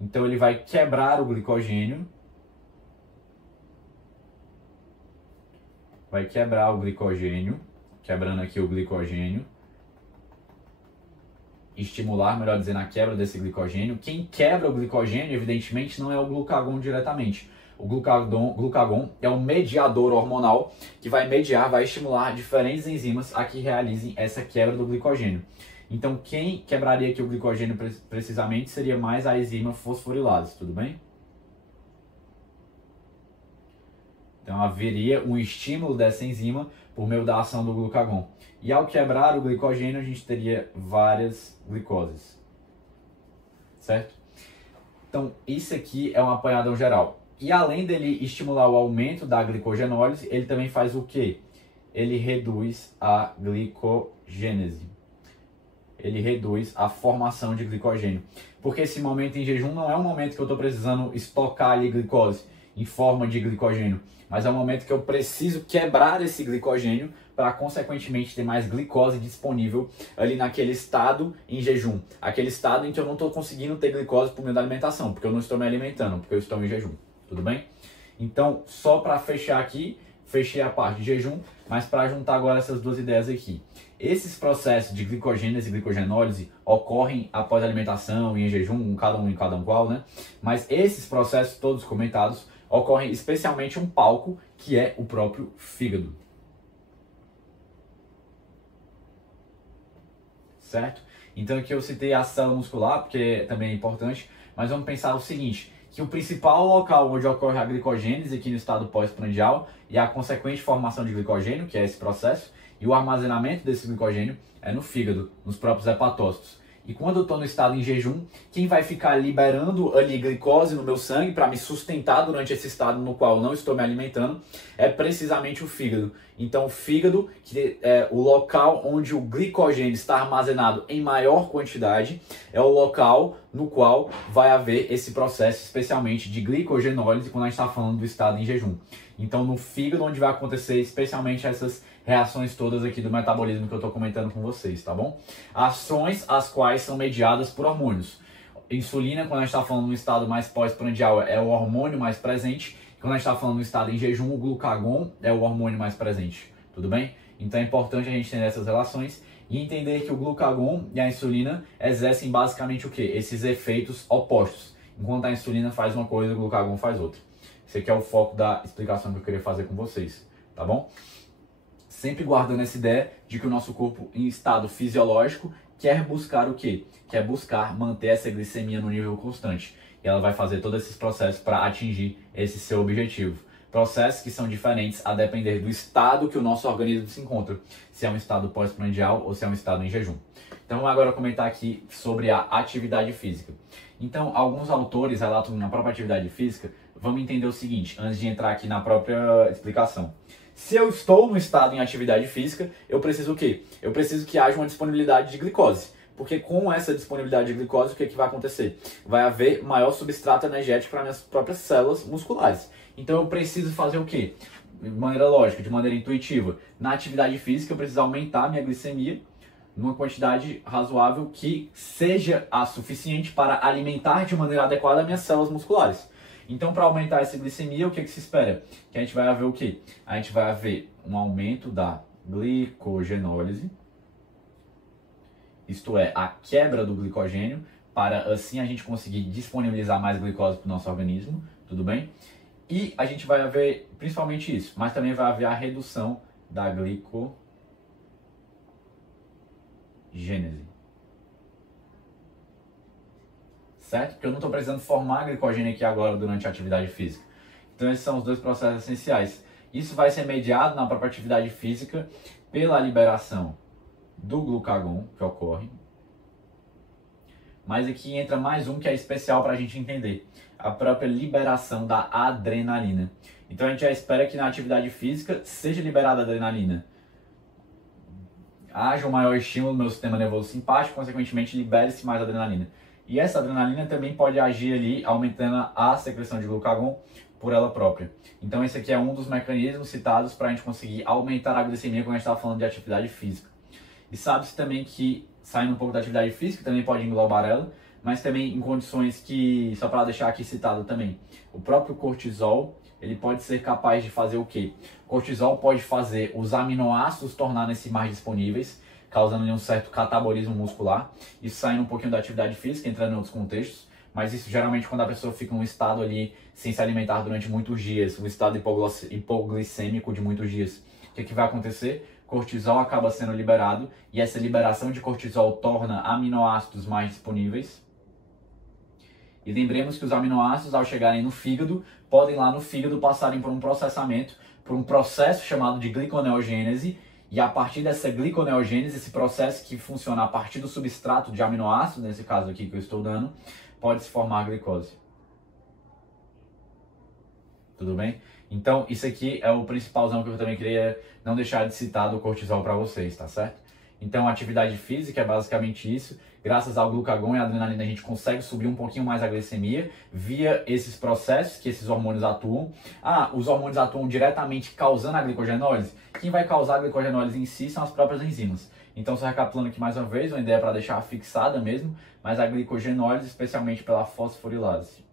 Então ele vai quebrar o glicogênio, quebrando aqui o glicogênio, estimular, melhor dizendo, a quebra desse glicogênio. Quem quebra o glicogênio, evidentemente, não é o glucagon diretamente. O glucagon é um mediador hormonal que vai mediar, vai estimular diferentes enzimas a que realizem essa quebra do glicogênio. Então, quem quebraria aqui o glicogênio precisamente seria mais a enzima fosforilase, tudo bem? Então, haveria um estímulo dessa enzima por meio da ação do glucagon. E ao quebrar o glicogênio, a gente teria várias glicoses, certo? Então, isso aqui é um apanhadão geral. E além dele estimular o aumento da glicogenólise, ele também faz o quê? Ele reduz a glicogênese. Ele reduz a formação de glicogênio. Porque esse momento em jejum não é um momento que eu estou precisando estocar ali glicose em forma de glicogênio, mas é um momento que eu preciso quebrar esse glicogênio para, consequentemente, ter mais glicose disponível ali naquele estado em jejum. Aquele estado em que eu não estou conseguindo ter glicose por meio da alimentação, porque eu não estou me alimentando, porque eu estou em jejum. Tudo bem? Então, só para fechar aqui, fechei a parte de jejum, mas para juntar agora essas duas ideias aqui. Esses processos de glicogênese e glicogenólise ocorrem após a alimentação e em jejum, em cada um qual, né? Mas esses processos todos comentados ocorrem especialmente um palco, que é o próprio fígado. Certo? Então aqui eu citei a célula muscular, porque também é importante, mas vamos pensar o seguinte, que o principal local onde ocorre a glicogênese aqui no estado pós-prandial e a consequente formação de glicogênio, que é esse processo, e o armazenamento desse glicogênio é no fígado, nos próprios hepatócitos. E quando eu estou no estado em jejum, quem vai ficar liberando ali glicose no meu sangue para me sustentar durante esse estado no qual eu não estou me alimentando é precisamente o fígado. Então o fígado, que é o local onde o glicogênio está armazenado em maior quantidade, é o local no qual vai haver esse processo, especialmente de glicogenólise, quando a gente está falando do estado em jejum. Então no fígado onde vai acontecer especialmente essas reações todas aqui do metabolismo que eu estou comentando com vocês, tá bom? Ações as quais são mediadas por hormônios. Insulina, quando a gente está falando no estado mais pós-prandial, é o hormônio mais presente. Quando a gente está falando no estado em jejum, o glucagon é o hormônio mais presente, tudo bem? Então é importante a gente entender essas relações e entender que o glucagon e a insulina exercem basicamente o quê? Esses efeitos opostos. Enquanto a insulina faz uma coisa, o glucagon faz outra. Esse aqui é o foco da explicação que eu queria fazer com vocês, tá bom? Sempre guardando essa ideia de que o nosso corpo em estado fisiológico quer buscar o quê? Quer buscar manter essa glicemia no nível constante. E ela vai fazer todos esses processos para atingir esse seu objetivo. Processos que são diferentes a depender do estado que o nosso organismo se encontra. Se é um estado pós-prandial ou se é um estado em jejum. Então vamos agora comentar aqui sobre a atividade física. Então alguns autores relatam na própria atividade física, vamos entender o seguinte, antes de entrar aqui na própria explicação. Se eu estou no estado em atividade física, eu preciso o quê? Eu preciso que haja uma disponibilidade de glicose. Porque com essa disponibilidade de glicose, o que vai acontecer? Vai haver maior substrato energético para minhas próprias células musculares. Então eu preciso fazer o quê? De maneira lógica, de maneira intuitiva. Na atividade física, eu preciso aumentar a minha glicemia numa quantidade razoável que seja a suficiente para alimentar de maneira adequada as minhas células musculares. Então, para aumentar essa glicemia, o que se espera? Que a gente vai haver o quê? A gente vai haver um aumento da glicogenólise, isto é, a quebra do glicogênio, para assim a gente conseguir disponibilizar mais glicose para o nosso organismo, tudo bem? E a gente vai haver principalmente isso, mas também vai haver a redução da glicogênese. Certo? Porque eu não estou precisando formar glicogênio aqui agora durante a atividade física. Então esses são os dois processos essenciais. Isso vai ser mediado na própria atividade física pela liberação do glucagon que ocorre. Mas aqui entra mais um que é especial para a gente entender. A própria liberação da adrenalina. Então a gente já espera que na atividade física seja liberada a adrenalina. Haja um maior estímulo no meu sistema nervoso simpático, consequentemente libere-se mais adrenalina. E essa adrenalina também pode agir ali, aumentando a secreção de glucagon por ela própria. Então esse aqui é um dos mecanismos citados para a gente conseguir aumentar a glicemia quando a gente está falando de atividade física. E sabe-se também que, saindo um pouco da atividade física, também pode englobar ela, mas também em condições que, só para deixar aqui citado também, o próprio cortisol, ele pode ser capaz de fazer o quê? O cortisol pode fazer os aminoácidos tornarem-se mais disponíveis, causando um certo catabolismo muscular. Isso saindo um pouquinho da atividade física, entrando em outros contextos, mas isso geralmente quando a pessoa fica em um estado ali sem se alimentar durante muitos dias, um estado hipoglicêmico de muitos dias. O que vai acontecer? Cortisol acaba sendo liberado e essa liberação de cortisol torna aminoácidos mais disponíveis. E lembremos que os aminoácidos, ao chegarem no fígado, podem lá no fígado passarem por um processamento, por um processo chamado de gliconeogênese. E a partir dessa gliconeogênese, esse processo que funciona a partir do substrato de aminoácidos, nesse caso aqui que eu estou dando, pode se formar a glicose. Tudo bem? Então, isso aqui é o principalzão que eu também queria não deixar de citar do cortisol para vocês, tá certo? Então, a atividade física é basicamente isso. Graças ao glucagon e à adrenalina, a gente consegue subir um pouquinho mais a glicemia via esses processos que esses hormônios atuam. Os hormônios atuam diretamente causando a glicogenólise. Quem vai causar a glicogenólise em si são as próprias enzimas. Então, só recapitulando aqui mais uma vez, uma ideia para deixar fixada mesmo, mas a glicogenólise, especialmente pela fosforilase.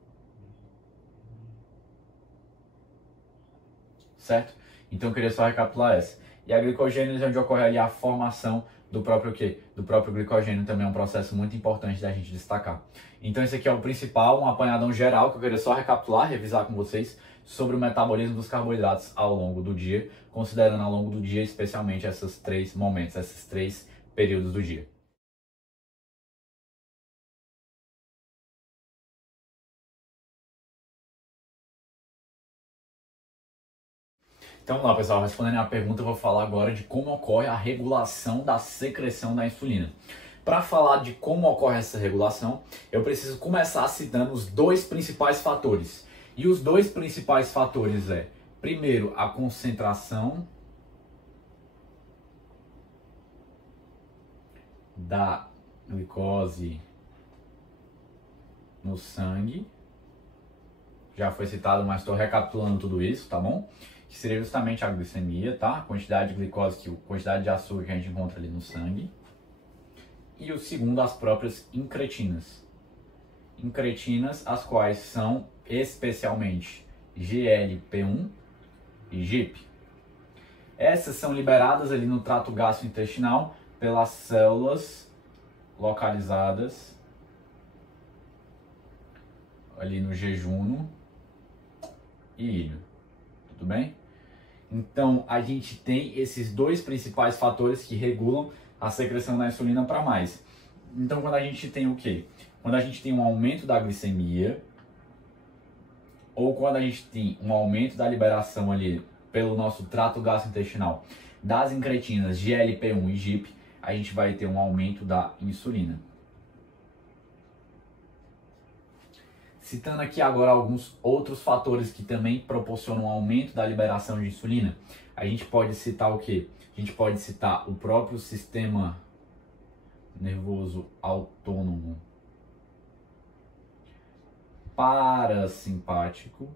Certo? Então, eu queria só recapitular essa. E a glicogênese é onde ocorre ali a formação do próprio quê? Do próprio glicogênio, também é um processo muito importante da gente destacar. Então esse aqui é o principal, um apanhadão geral que eu queria só recapitular, revisar com vocês sobre o metabolismo dos carboidratos ao longo do dia, considerando ao longo do dia especialmente esses três momentos, esses três períodos do dia. Então vamos lá, pessoal, respondendo a pergunta, eu vou falar agora de como ocorre a regulação da secreção da insulina. Para falar de como ocorre essa regulação, eu preciso começar citando os dois principais fatores. E os dois principais fatores é, primeiro, a concentração da glicose no sangue. Já foi citado, mas estou recapitulando tudo isso, tá bom? Que seria justamente a glicemia, tá? A quantidade de glicose, a quantidade de açúcar que a gente encontra ali no sangue. E o segundo, as próprias incretinas. Incretinas, as quais são especialmente GLP-1 e GIP. Essas são liberadas ali no trato gastrointestinal pelas células localizadas ali no jejum e ilho. Tudo bem? Então, a gente tem esses dois principais fatores que regulam a secreção da insulina para mais. Então, quando a gente tem o quê? Quando a gente tem um aumento da glicemia, ou quando a gente tem um aumento da liberação ali pelo nosso trato gastrointestinal das incretinas GLP-1 e GIP, a gente vai ter um aumento da insulina. Citando aqui agora alguns outros fatores que também proporcionam um aumento da liberação de insulina, a gente pode citar o quê? A gente pode citar o próprio sistema nervoso autônomo parasimpático,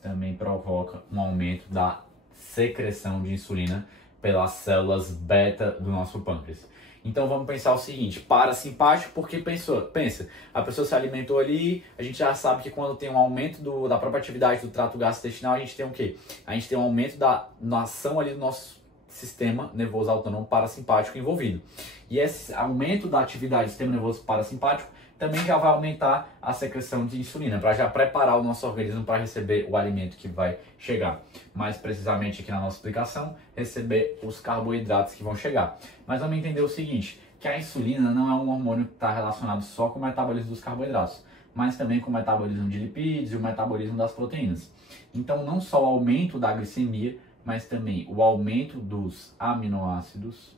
também provoca um aumento da secreção de insulina pelas células beta do nosso pâncreas. Então vamos pensar o seguinte, parasimpático, porque pensa, a pessoa se alimentou ali, a gente já sabe que quando tem um aumento da própria atividade do trato gastrointestinal, a gente tem o quê? A gente tem um aumento da ação ali do nosso sistema nervoso autônomo parasimpático envolvido. E esse aumento da atividade do sistema nervoso parasimpático também já vai aumentar a secreção de insulina, para já preparar o nosso organismo para receber o alimento que vai chegar. Mais precisamente aqui na nossa explicação, receber os carboidratos que vão chegar. Mas vamos entender o seguinte, que a insulina não é um hormônio que está relacionado só com o metabolismo dos carboidratos, mas também com o metabolismo de lipídios e o metabolismo das proteínas. Então não só o aumento da glicemia, mas também o aumento dos aminoácidos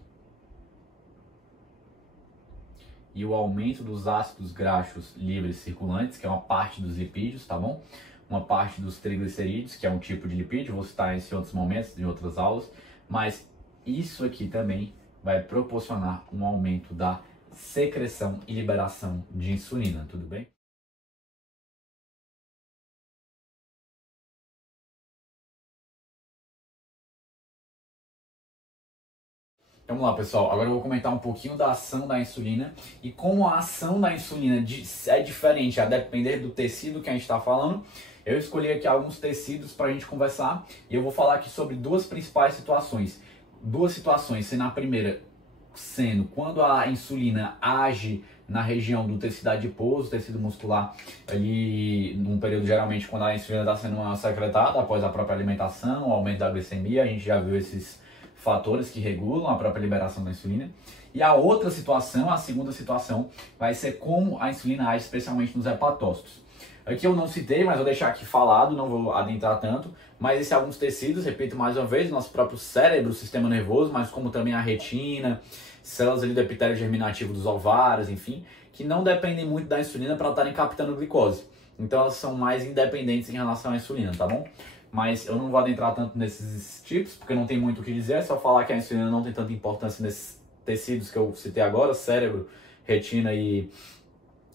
e o aumento dos ácidos graxos livres circulantes, que é uma parte dos lipídios, tá bom? Uma parte dos triglicerídeos, que é um tipo de lipídio, vou citar isso em outros momentos, em outras aulas, mas isso aqui também vai proporcionar um aumento da secreção e liberação de insulina, tudo bem? Vamos lá, pessoal. Agora eu vou comentar um pouquinho da ação da insulina e como a ação da insulina é diferente a depender do tecido que a gente está falando. Eu escolhi aqui alguns tecidos para a gente conversar e eu vou falar aqui sobre duas principais situações. Duas situações, sendo a primeira sendo quando a insulina age na região do tecido adiposo, tecido muscular, ali num período geralmente quando a insulina está sendo secretada após a própria alimentação, o aumento da glicemia, a gente já viu esses fatores que regulam a própria liberação da insulina. E a outra situação, a segunda situação, vai ser como a insulina age especialmente nos hepatócitos. Aqui eu não citei, mas vou deixar aqui falado, não vou adentrar tanto, mas esses alguns tecidos, repito mais uma vez, nosso próprio cérebro, o sistema nervoso, mas como também a retina, células ali do epitélio germinativo dos ovários, enfim, que não dependem muito da insulina para estarem captando glicose. Então elas são mais independentes em relação à insulina, tá bom? Mas eu não vou adentrar tanto nesses tipos, porque não tem muito o que dizer, é só falar que a insulina não tem tanta importância nesses tecidos que eu citei agora, cérebro, retina e,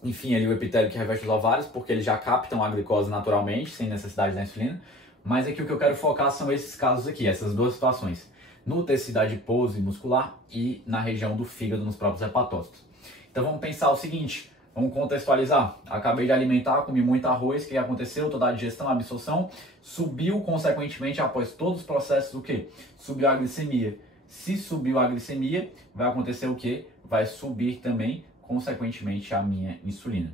enfim, ali o epitélio que reveste os ovários, porque eles já captam a glicose naturalmente, sem necessidade da insulina. Mas aqui o que eu quero focar são esses casos aqui, essas duas situações. No tecido adiposo e muscular e na região do fígado, nos próprios hepatócitos. Então vamos pensar o seguinte, vamos contextualizar. Acabei de alimentar, comi muito arroz, o que aconteceu? Toda a digestão, a absorção, subiu consequentemente após todos os processos o quê? Subiu a glicemia. Se subiu a glicemia, vai acontecer o quê? Vai subir também, consequentemente, a minha insulina.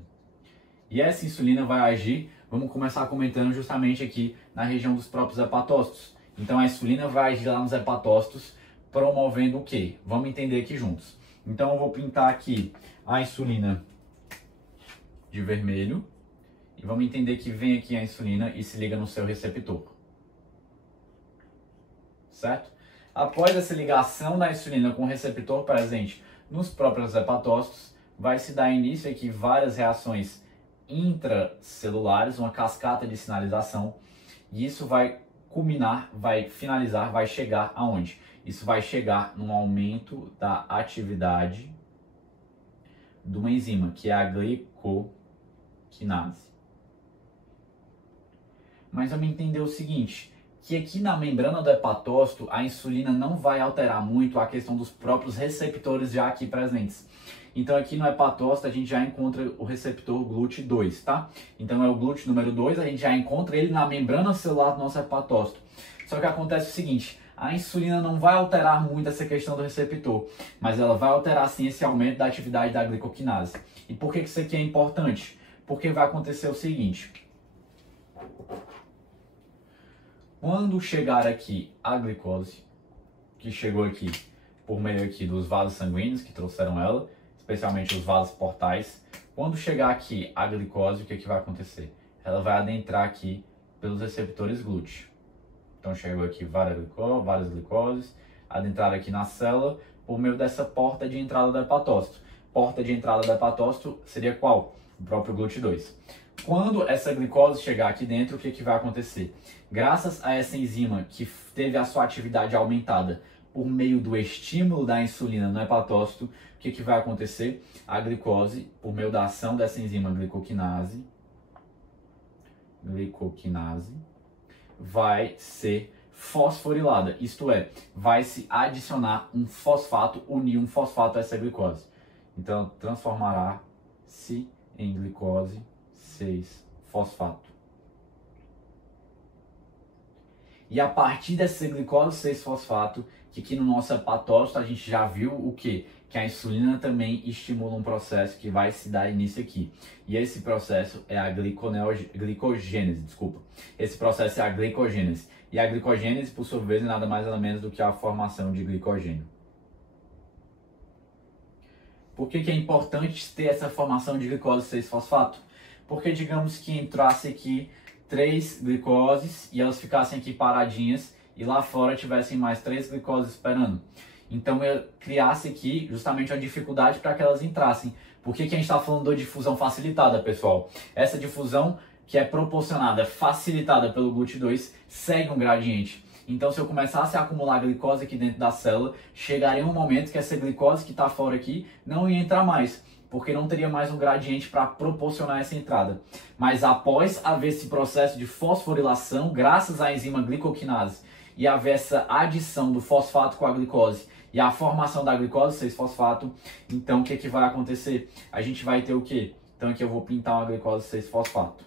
E essa insulina vai agir, vamos começar comentando justamente aqui na região dos próprios hepatócitos. Então a insulina vai agir lá nos hepatócitos, promovendo o quê? Vamos entender aqui juntos. Então eu vou pintar aqui a insulina de vermelho e vamos entender que vem aqui a insulina e se liga no seu receptor. Certo? Após essa ligação da insulina com o receptor presente nos próprios hepatócitos, vai se dar início aqui várias reações intracelulares, uma cascata de sinalização, e isso vai culminar, vai finalizar, vai chegar aonde? Isso vai chegar num aumento da atividade de uma enzima, que é a glicoquinase. Mas vamos entender o seguinte, que aqui na membrana do hepatócito a insulina não vai alterar muito a questão dos próprios receptores já aqui presentes. Então aqui no hepatócito a gente já encontra o receptor GLUT2, tá? Então é o GLUT número 2, a gente já encontra ele na membrana celular do nosso hepatócito. Só que acontece o seguinte, a insulina não vai alterar muito essa questão do receptor, mas ela vai alterar sim esse aumento da atividade da glicoquinase. E por que isso aqui é importante? Porque vai acontecer o seguinte, quando chegar aqui a glicose, que chegou aqui por meio aqui dos vasos sanguíneos que trouxeram ela, especialmente os vasos portais, quando chegar aqui a glicose, o que, que vai acontecer? Ela vai adentrar aqui pelos receptores GLUT. Então chegou aqui várias glicoses, adentraram aqui na célula por meio dessa porta de entrada do hepatócito. Porta de entrada do hepatócito seria qual? O próprio GLUT2. Quando essa glicose chegar aqui dentro, o que, que vai acontecer? Graças a essa enzima que teve a sua atividade aumentada por meio do estímulo da insulina no hepatócito, o que, que vai acontecer? A glicose, por meio da ação dessa enzima glicoquinase, vai ser fosforilada, isto é, vai se adicionar um fosfato, unir um fosfato a essa glicose. Então, transformará-se em glicose 6-fosfato. E a partir dessa glicose 6-fosfato, que aqui no nosso hepatócito a gente já viu o quê? Que a insulina também estimula um processo que vai se dar início aqui. E esse processo é a glicogênese, desculpa. Esse processo é a glicogênese. E a glicogênese, por sua vez, é nada mais nada menos do que a formação de glicogênio. Por que é importante ter essa formação de glicose 6-fosfato? Porque digamos que entrasse aqui 3 glicoses e elas ficassem aqui paradinhas e lá fora tivessem mais 3 glicoses esperando. Então eu criasse aqui justamente uma dificuldade para que elas entrassem. Por que a gente está falando de difusão facilitada, pessoal? Essa difusão que é proporcionada, facilitada pelo GLUT2, segue um gradiente. Então se eu começasse a acumular glicose aqui dentro da célula, chegaria um momento que essa glicose que está fora aqui não ia entrar mais, porque não teria mais um gradiente para proporcionar essa entrada. Mas após haver esse processo de fosforilação, graças à enzima glicoquinase, e haver essa adição do fosfato com a glicose e a formação da glicose 6-fosfato, então o que, que vai acontecer? A gente vai ter o quê? Então aqui eu vou pintar uma glicose 6-fosfato.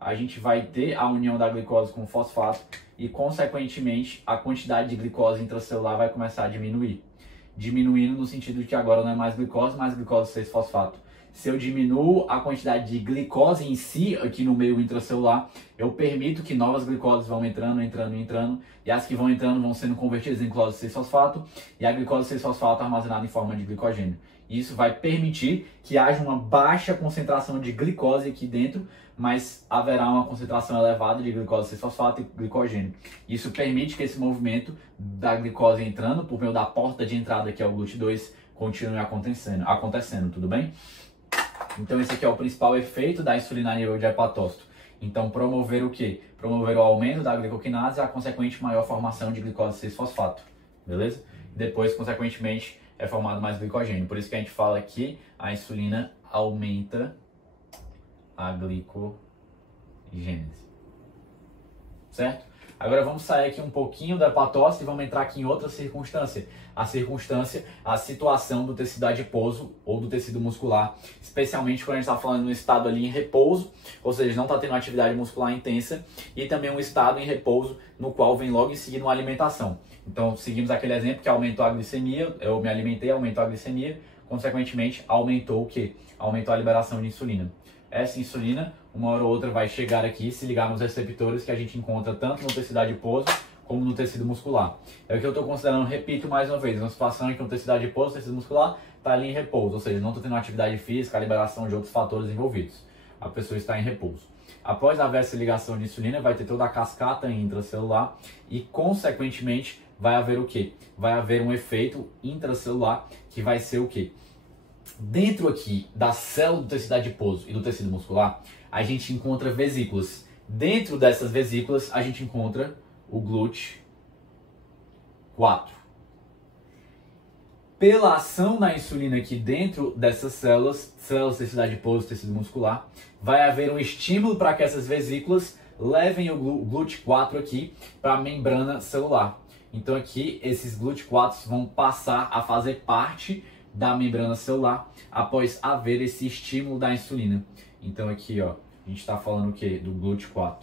A gente vai ter a união da glicose com o fosfato e, consequentemente, a quantidade de glicose intracelular vai começar a diminuir. Diminuindo no sentido de que agora não é mais glicose, mas glicose 6-fosfato. Se eu diminuo a quantidade de glicose em si aqui no meio intracelular, eu permito que novas glicoses vão entrando, e as que vão entrando vão sendo convertidas em glicose 6-fosfato, e a glicose 6-fosfato armazenada em forma de glicogênio. Isso vai permitir que haja uma baixa concentração de glicose aqui dentro, mas haverá uma concentração elevada de glicose 6-fosfato e glicogênio. Isso permite que esse movimento da glicose entrando por meio da porta de entrada, que é o GLUT2, continue acontecendo, tudo bem? Então esse aqui é o principal efeito da insulina a nível de hepatócito. Então promover o quê? Promover o aumento da glicoquinase e a consequente maior formação de glicose 6-fosfato, beleza? E depois, consequentemente, é formado mais glicogênio. Por isso que a gente fala que a insulina aumenta a glicogênese, certo? Agora vamos sair aqui um pouquinho da hepatócito e vamos entrar aqui em outra circunstância. A situação do tecido adiposo ou do tecido muscular, especialmente quando a gente está falando no estado ali em repouso, ou seja, não está tendo atividade muscular intensa, e também um estado em repouso no qual vem logo em seguida uma alimentação. Então seguimos aquele exemplo que aumentou a glicemia, eu me alimentei, aumentou a glicemia, consequentemente aumentou o quê? Aumentou a liberação de insulina. Essa insulina, uma hora ou outra, vai chegar aqui e se ligar nos receptores que a gente encontra tanto no tecido adiposo como no tecido muscular. É o que eu estou considerando, repito mais uma vez, uma situação em que o tecido adiposo, o tecido muscular, está ali em repouso, ou seja, não está tendo atividade física, a liberação de outros fatores envolvidos. A pessoa está em repouso. Após haver essa ligação de insulina, vai ter toda a cascata intracelular e, consequentemente, vai haver o quê? Vai haver um efeito intracelular que vai ser o quê? Dentro aqui da célula do tecido adiposo e do tecido muscular, a gente encontra vesículas. Dentro dessas vesículas, a gente encontra o GLUT4. Pela ação da insulina aqui dentro dessas células do tecido adiposo, tecido muscular, vai haver um estímulo para que essas vesículas levem o GLUT4 aqui para a membrana celular. Então aqui esses GLUT4 vão passar a fazer parte da membrana celular após haver esse estímulo da insulina. Então aqui, ó, a gente está falando o quê? Do GLUT4.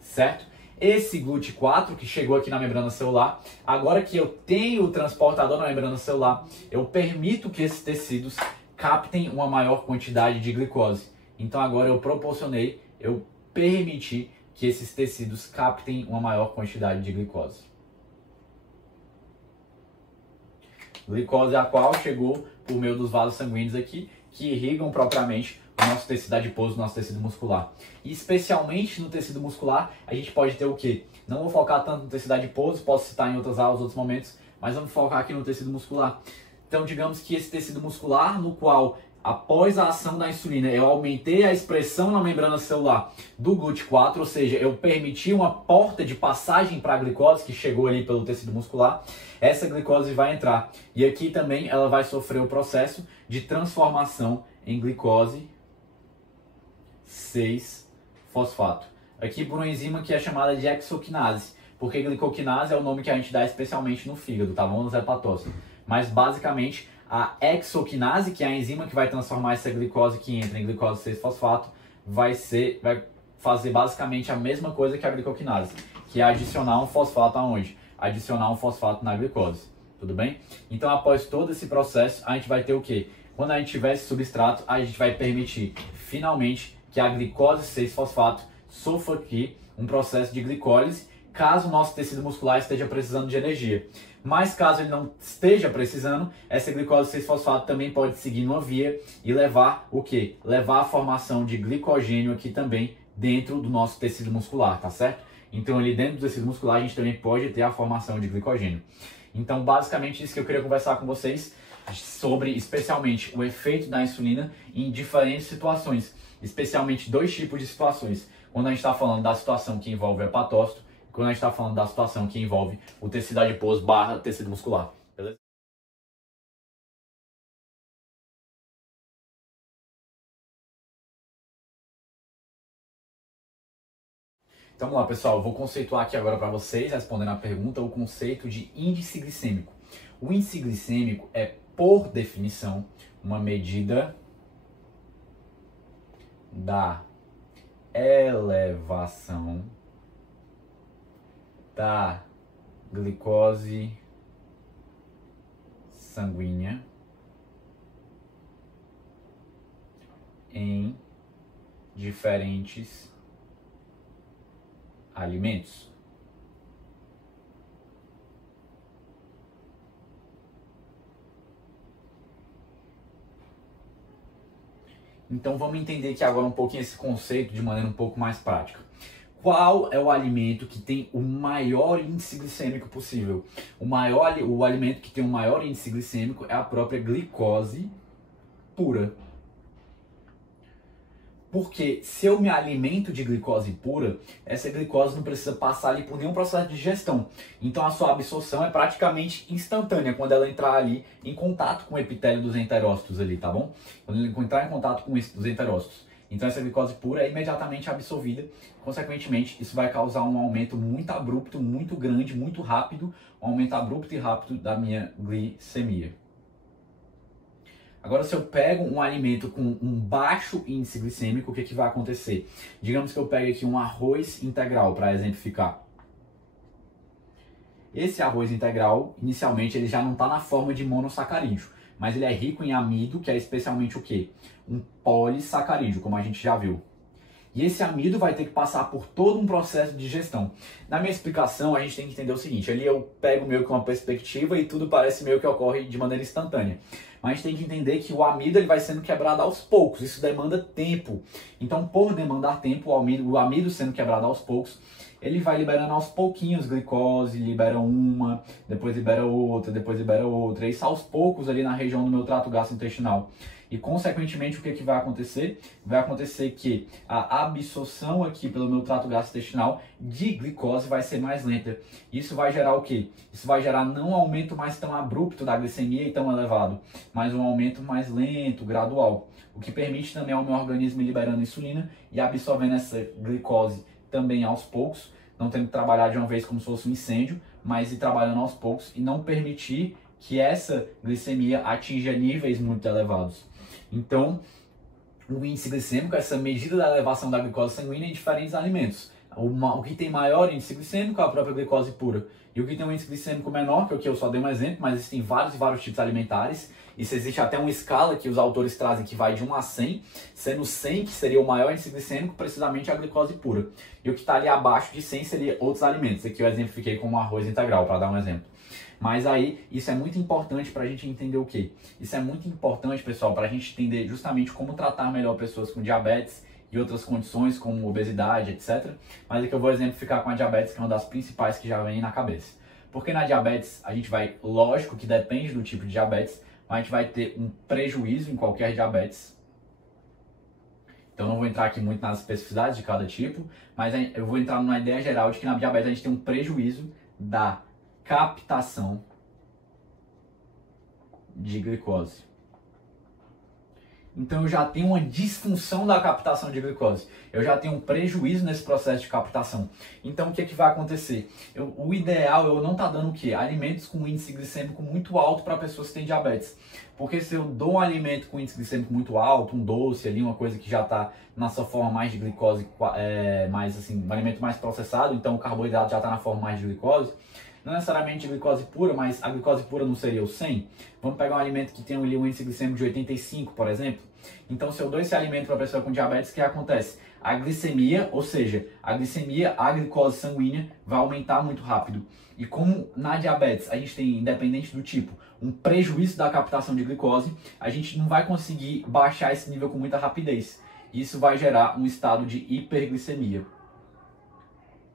Certo? Esse GLUT4 que chegou aqui na membrana celular, agora que eu tenho o transportador na membrana celular, eu permito que esses tecidos captem uma maior quantidade de glicose. Então agora eu permiti que esses tecidos captem uma maior quantidade de glicose. Glicose a qual chegou por meio dos vasos sanguíneos aqui, que irrigam propriamente o nosso tecido adiposo, o nosso tecido muscular. E especialmente no tecido muscular, a gente pode ter o quê? Não vou focar tanto no tecido adiposo, posso citar em outras aulas, outros momentos, mas vamos focar aqui no tecido muscular. Então, digamos que esse tecido muscular, no qual, após a ação da insulina, eu aumentei a expressão na membrana celular do GLUT4, ou seja, eu permiti uma porta de passagem para a glicose que chegou ali pelo tecido muscular, essa glicose vai entrar. E aqui também ela vai sofrer o processo de transformação em glicose 6-fosfato. Aqui por uma enzima que é chamada de exoquinase, porque glicoquinase é o nome que a gente dá especialmente no fígado, tá bom? Nos hepatócitos. Mas basicamente a exoquinase, que é a enzima que vai transformar essa glicose que entra em glicose 6-fosfato, vai fazer basicamente a mesma coisa que a glicoquinase, que é adicionar um fosfato aonde? Adicionar um fosfato na glicose, tudo bem? Então após todo esse processo, a gente vai ter o quê? Quando a gente tiver esse substrato, a gente vai permitir finalmente que a glicose 6-fosfato sofra aqui um processo de glicólise, caso o nosso tecido muscular esteja precisando de energia. Mas caso ele não esteja precisando, essa glicose 6-fosfato também pode seguir numa via e levar o quê? Levar a formação de glicogênio aqui também dentro do nosso tecido muscular, tá certo? Então ali dentro do tecido muscular a gente também pode ter a formação de glicogênio. Então basicamente isso que eu queria conversar com vocês sobre especialmente o efeito da insulina em diferentes situações, especialmente dois tipos de situações. Quando a gente está falando da situação que envolve o hepatócito, quando a gente está falando da situação que envolve o tecido adiposo / tecido muscular. Beleza? Então vamos lá, pessoal. Eu vou conceituar aqui agora para vocês, respondendo a pergunta, o conceito de índice glicêmico. O índice glicêmico é, por definição, uma medida da elevação da glicose sanguínea em diferentes alimentos. Então vamos entender aqui agora um pouquinho esse conceito de maneira um pouco mais prática. Qual é o alimento que tem o maior índice glicêmico possível? O alimento que tem o maior índice glicêmico é a própria glicose pura. Porque se eu me alimento de glicose pura, essa glicose não precisa passar ali por nenhum processo de digestão. Então a sua absorção é praticamente instantânea quando ela entrar ali em contato com o epitélio dos enterócitos ali, tá bom? Quando ele entrar em contato com os enterócitos. Então essa glicose pura é imediatamente absorvida. Consequentemente, isso vai causar um aumento muito abrupto, muito grande, muito rápido, um aumento abrupto e rápido da minha glicemia. Agora, se eu pego um alimento com um baixo índice glicêmico, o que vai acontecer? Digamos que eu pegue aqui um arroz integral, para exemplificar. Esse arroz integral, inicialmente, ele já não está na forma de monossacarídeo, mas ele é rico em amido, que é especialmente o quê? Um polissacarídeo, como a gente já viu. E esse amido vai ter que passar por todo um processo de digestão. Na minha explicação, a gente tem que entender o seguinte, ali eu pego meio que uma perspectiva e tudo parece meio que ocorre de maneira instantânea. Mas a gente tem que entender que o amido ele vai sendo quebrado aos poucos, isso demanda tempo. Então, por demandar tempo, o amido sendo quebrado aos poucos, ele vai liberando aos pouquinhos glicose, libera uma, depois libera outra, isso aos poucos ali na região do meu trato gastrointestinal. E, consequentemente, o que vai acontecer? Vai acontecer que a absorção aqui pelo meu trato gastrointestinal de glicose vai ser mais lenta. Isso vai gerar o quê? Isso vai gerar não um aumento mais tão abrupto da glicemia e tão elevado, mas um aumento mais lento, gradual. O que permite também ao meu organismo ir liberando insulina e absorvendo essa glicose também aos poucos, não tendo que trabalhar de uma vez como se fosse um incêndio, mas ir trabalhando aos poucos e não permitir que essa glicemia atinja níveis muito elevados. Então, o índice glicêmico, essa medida da elevação da glicose sanguínea em diferentes alimentos. O que tem maior índice glicêmico é a própria glicose pura. E o que tem um índice glicêmico menor, que é o que eu só dei um exemplo, mas existem vários e vários tipos alimentares. Isso existe até uma escala que os autores trazem que vai de 1 a 100, sendo 100 que seria o maior índice glicêmico, precisamente a glicose pura. E o que está ali abaixo de 100 seria outros alimentos. Aqui eu exemplifiquei como arroz integral, para dar um exemplo. Mas aí, isso é muito importante para a gente entender o quê? Isso é muito importante, pessoal, para a gente entender justamente como tratar melhor pessoas com diabetes e outras condições como obesidade, etc. Mas aqui eu vou exemplificar com a diabetes, que é uma das principais que já vem na cabeça. Porque na diabetes, a gente vai, lógico que depende do tipo de diabetes, mas a gente vai ter um prejuízo em qualquer diabetes. Então não vou entrar aqui muito nas especificidades de cada tipo, mas eu vou entrar numa ideia geral de que na diabetes a gente tem um prejuízo da captação de glicose. Então eu já tenho uma disfunção da captação de glicose. Eu já tenho um prejuízo nesse processo de captação. Então o que vai acontecer? O ideal é eu não estar dando o quê? Alimentos com índice glicêmico muito alto para pessoas que têm diabetes. Porque se eu dou um alimento com índice glicêmico muito alto, um doce ali, uma coisa que já está na sua forma mais de glicose, mais assim, um alimento mais processado, então o carboidrato já está na forma mais de glicose, não necessariamente glicose pura, mas a glicose pura não seria o 100. Vamos pegar um alimento que tem um índice glicêmico de 85, por exemplo. Então, se eu dou esse alimento para a pessoa com diabetes, o que acontece? A glicemia, ou seja, a glicose sanguínea vai aumentar muito rápido. E como na diabetes a gente tem, independente do tipo, um prejuízo da captação de glicose, a gente não vai conseguir baixar esse nível com muita rapidez. Isso vai gerar um estado de hiperglicemia,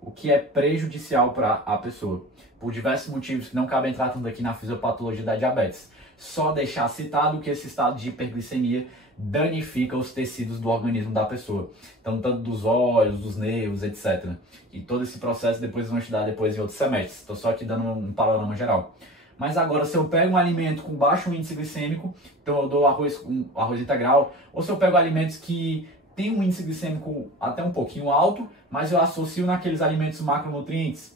o que é prejudicial para a pessoa, por diversos motivos que não cabem entrar tanto aqui na fisiopatologia da diabetes. Só deixar citado que esse estado de hiperglicemia danifica os tecidos do organismo da pessoa. Então, tanto dos olhos, dos nervos, etc. E todo esse processo depois vão estudar depois em outros semestres. Estou só aqui dando um panorama geral. Mas agora, se eu pego um alimento com baixo índice glicêmico, então eu dou arroz integral, ou se eu pego alimentos que tem um índice glicêmico até um pouquinho alto, mas eu associo naqueles alimentos macronutrientes,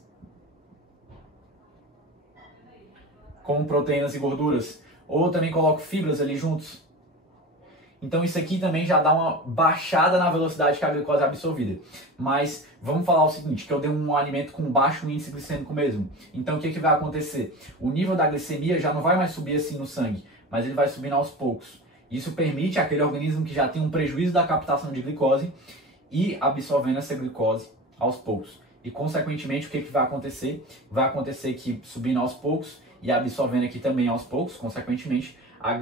como proteínas e gorduras, ou também coloco fibras ali juntos. Então isso aqui também já dá uma baixada na velocidade que a glicose é absorvida. Mas vamos falar o seguinte, que eu dei um alimento com baixo índice glicêmico mesmo. Então o que vai acontecer? O nível da glicemia já não vai mais subir assim no sangue, mas ele vai subindo aos poucos. Isso permite àquele organismo que já tem um prejuízo da captação de glicose ir absorvendo essa glicose aos poucos. E consequentemente o que vai acontecer? Vai acontecer que subindo aos poucos e absorvendo aqui também aos poucos, consequentemente, a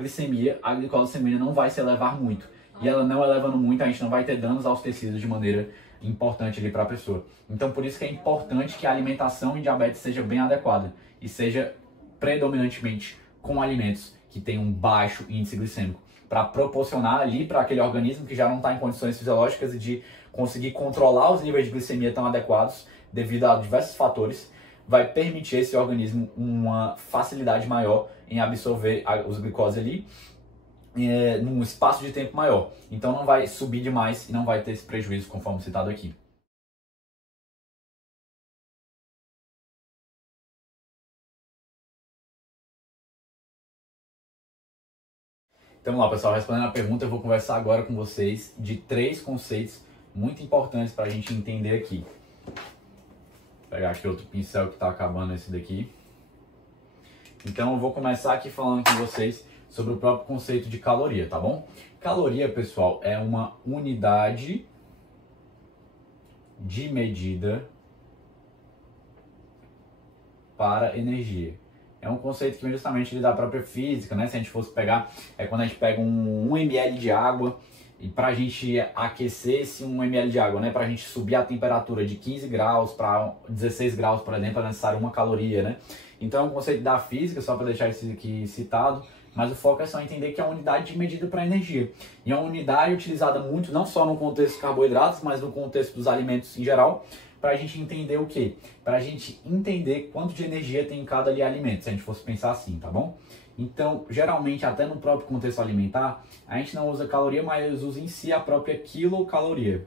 glicose sanguínea não vai se elevar muito. E ela não elevando muito, a gente não vai ter danos aos tecidos de maneira importante ali para a pessoa. Então, por isso que é importante que a alimentação em diabetes seja bem adequada e seja predominantemente com alimentos que tenham um baixo índice glicêmico, para proporcionar ali para aquele organismo que já não está em condições fisiológicas e de conseguir controlar os níveis de glicemia tão adequados devido a diversos fatores, vai permitir a esse organismo uma facilidade maior em absorver os glicose ali num espaço de tempo maior. Então não vai subir demais e não vai ter esse prejuízo conforme citado aqui. Então vamos lá, pessoal, respondendo a pergunta, eu vou conversar agora com vocês de 3 conceitos muito importantes para a gente entender aqui. Vou pegar aqui outro pincel que está acabando esse daqui. Então eu vou começar aqui falando com vocês sobre o próprio conceito de caloria, tá bom? Caloria, pessoal, é uma unidade de medida para energia. É um conceito que vem justamente da própria física, né? Se a gente fosse pegar, quando a gente pega um ml de água, e para a gente aquecer esse 1 ml de água, né? Para a gente subir a temperatura de 15 graus para 16 graus, por exemplo, é necessário 1 caloria, né? Então é um conceito da física, só para deixar isso aqui citado, mas o foco é só entender que é uma unidade de medida para energia. E é uma unidade utilizada muito, não só no contexto dos carboidratos, mas no contexto dos alimentos em geral, para a gente entender o quê? Para a gente entender quanto de energia tem em cada alimento, se a gente fosse pensar assim, tá bom? Então, geralmente, até no próprio contexto alimentar, a gente não usa caloria, mas usa em si a própria quilocaloria,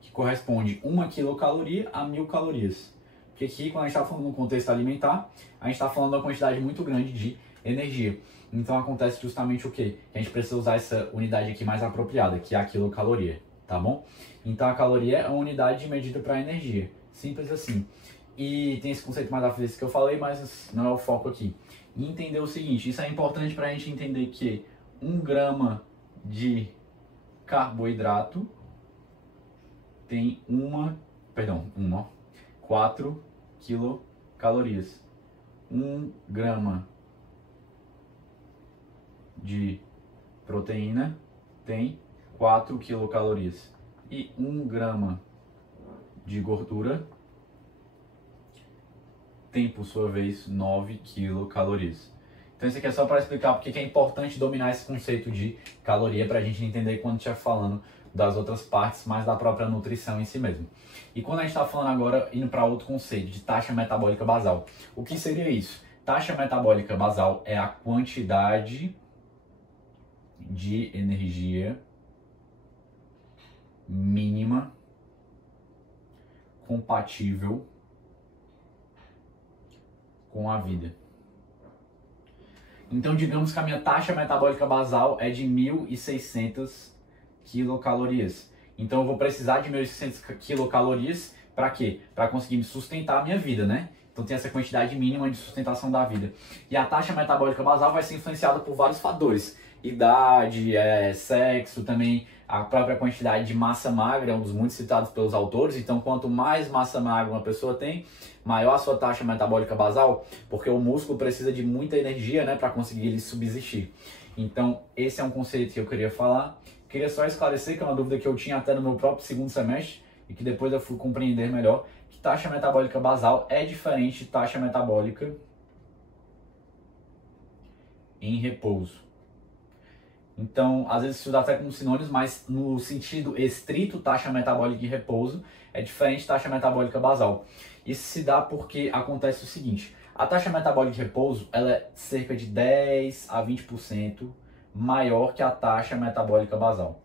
que corresponde 1 quilocaloria a 1000 calorias. Porque aqui, quando a gente está falando no contexto alimentar, a gente está falando de uma quantidade muito grande de energia. Então, acontece justamente o quê? Que a gente precisa usar essa unidade aqui mais apropriada, que é a quilocaloria, tá bom? Então, a caloria é uma unidade de medida para energia. Simples assim. E tem esse conceito mais da física que eu falei, mas não é o foco aqui. E entender o seguinte, isso é importante para a gente entender que 1 grama de carboidrato tem 4 quilocalorias. 1 grama de proteína tem 4 quilocalorias. E 1 grama de gordura tem, por sua vez, 9 quilocalorias. Então isso aqui é só para explicar porque que é importante dominar esse conceito de caloria para a gente entender quando estiver falando das outras partes, mas da própria nutrição em si mesmo. E quando a gente está falando agora, indo para outro conceito, de taxa metabólica basal. O que seria isso? Taxa metabólica basal é a quantidade de energia mínima compatível com a vida. Então, digamos que a minha taxa metabólica basal é de 1.600 quilocalorias. Então, eu vou precisar de 1.600 quilocalorias para quê? Para conseguir sustentar a minha vida, né? Então, tem essa quantidade mínima de sustentação da vida. E a taxa metabólica basal vai ser influenciada por vários fatores. Idade, sexo, também a própria quantidade de massa magra, é um dos muito citados pelos autores. Então, quanto mais massa magra uma pessoa tem, maior a sua taxa metabólica basal, porque o músculo precisa de muita energia, né, para conseguir ele subsistir. Então, esse é um conceito que eu queria falar. Queria só esclarecer, que é uma dúvida que eu tinha até no meu próprio segundo semestre, e que depois eu fui compreender melhor, que taxa metabólica basal é diferente de taxa metabólica em repouso. Então, às vezes se usa até como sinônimos, mas no sentido estrito, taxa metabólica em repouso é diferente de taxa metabólica basal. Isso se dá porque acontece o seguinte: a taxa metabólica de repouso ela é cerca de 10 a 20% maior que a taxa metabólica basal.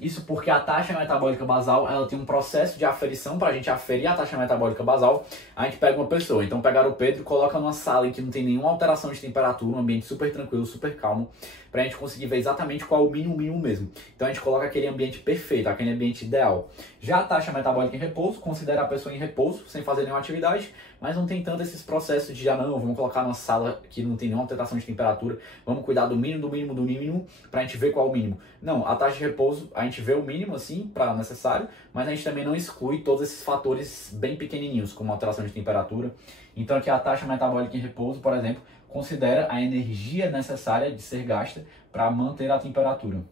Isso porque a taxa metabólica basal ela tem um processo de aferição. Para a gente aferir a taxa metabólica basal, a gente pega uma pessoa. Então, pegar o Pedro e coloca numa sala em que não tem nenhuma alteração de temperatura, um ambiente super tranquilo, super calmo, para a gente conseguir ver exatamente qual é o mínimo mesmo. Então, a gente coloca aquele ambiente perfeito, aquele ambiente ideal. Já a taxa metabólica em repouso considera a pessoa em repouso, sem fazer nenhuma atividade, mas não tem tanto esses processos de, não, vamos colocar numa sala que não tem nenhuma alteração de temperatura, vamos cuidar do mínimo, para a gente ver qual é o mínimo. Não, a taxa de repouso, a gente vê o mínimo, assim, para necessário, mas a gente também não exclui todos esses fatores bem pequenininhos, como alteração de temperatura. Então, aqui a taxa metabólica em repouso, por exemplo, considera a energia necessária de ser gasta para manter a temperatura.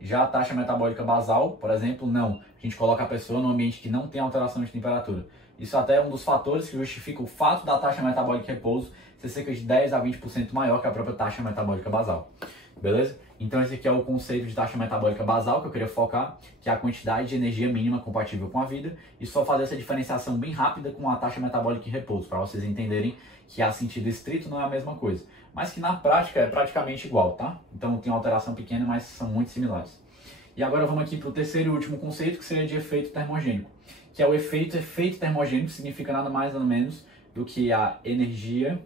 Já a taxa metabólica basal, por exemplo, não. A gente coloca a pessoa num ambiente que não tem alteração de temperatura. Isso até é um dos fatores que justifica o fato da taxa metabólica em repouso ser cerca de 10 a 20% maior que a própria taxa metabólica basal. Beleza? Então esse aqui é o conceito de taxa metabólica basal que eu queria focar, que é a quantidade de energia mínima compatível com a vida, e só fazer essa diferenciação bem rápida com a taxa metabólica em repouso, para vocês entenderem que a sentido estrito não é a mesma coisa, mas que na prática é praticamente igual, tá? Então tem uma alteração pequena, mas são muito similares. E agora vamos aqui para o terceiro e último conceito, que seria de efeito termogênico, que é o efeito termogênico, significa nada mais nada menos do que a energia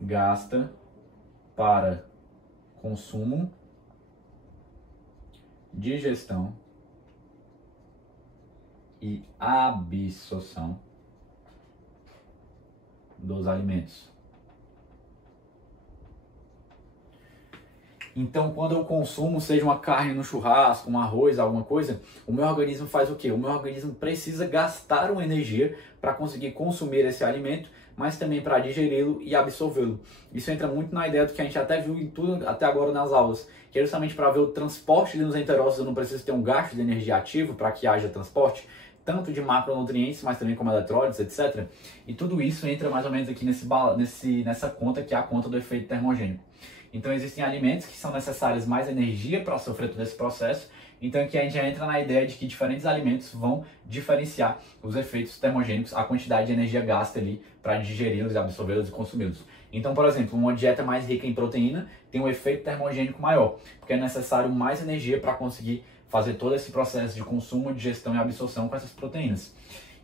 gasta para consumo, digestão e absorção dos alimentos. Então, quando eu consumo, seja uma carne no churrasco, um arroz, alguma coisa, o meu organismo faz o quê? O meu organismo precisa gastar uma energia para conseguir consumir esse alimento, mas também para digeri-lo e absorvê-lo. Isso entra muito na ideia do que a gente até viu em tudo até agora nas aulas, que é justamente para ver o transporte dos enterócitos, eu não preciso ter um gasto de energia ativo para que haja transporte, tanto de macronutrientes, mas também como eletrólitos, etc. E tudo isso entra mais ou menos aqui nessa conta, que é a conta do efeito termogênico. Então existem alimentos que são necessários mais energia para sofrer todo esse processo. Então aqui a gente já entra na ideia de que diferentes alimentos vão diferenciar os efeitos termogênicos, a quantidade de energia gasta ali para digeri-los, absorvê-los e consumi-los. Então, por exemplo, uma dieta mais rica em proteína tem um efeito termogênico maior, porque é necessário mais energia para conseguir fazer todo esse processo de consumo, digestão e absorção com essas proteínas.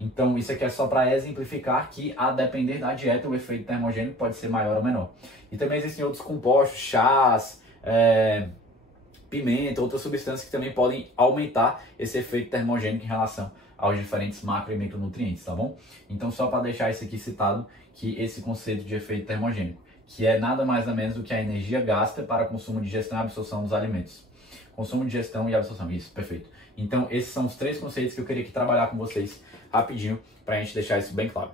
Então, isso aqui é só para exemplificar que, a depender da dieta, o efeito termogênico pode ser maior ou menor. E também existem outros compostos, chás, pimenta, outras substâncias que também podem aumentar esse efeito termogênico em relação aos diferentes macro e micronutrientes, tá bom? Então, só para deixar isso aqui citado, que esse conceito de efeito termogênico, que é nada mais ou menos do que a energia gasta para consumo, digestão e absorção dos alimentos. Consumo, digestão e absorção, isso, perfeito. Então, esses são os 3 conceitos que eu queria aqui trabalhar com vocês rapidinho, para a gente deixar isso bem claro.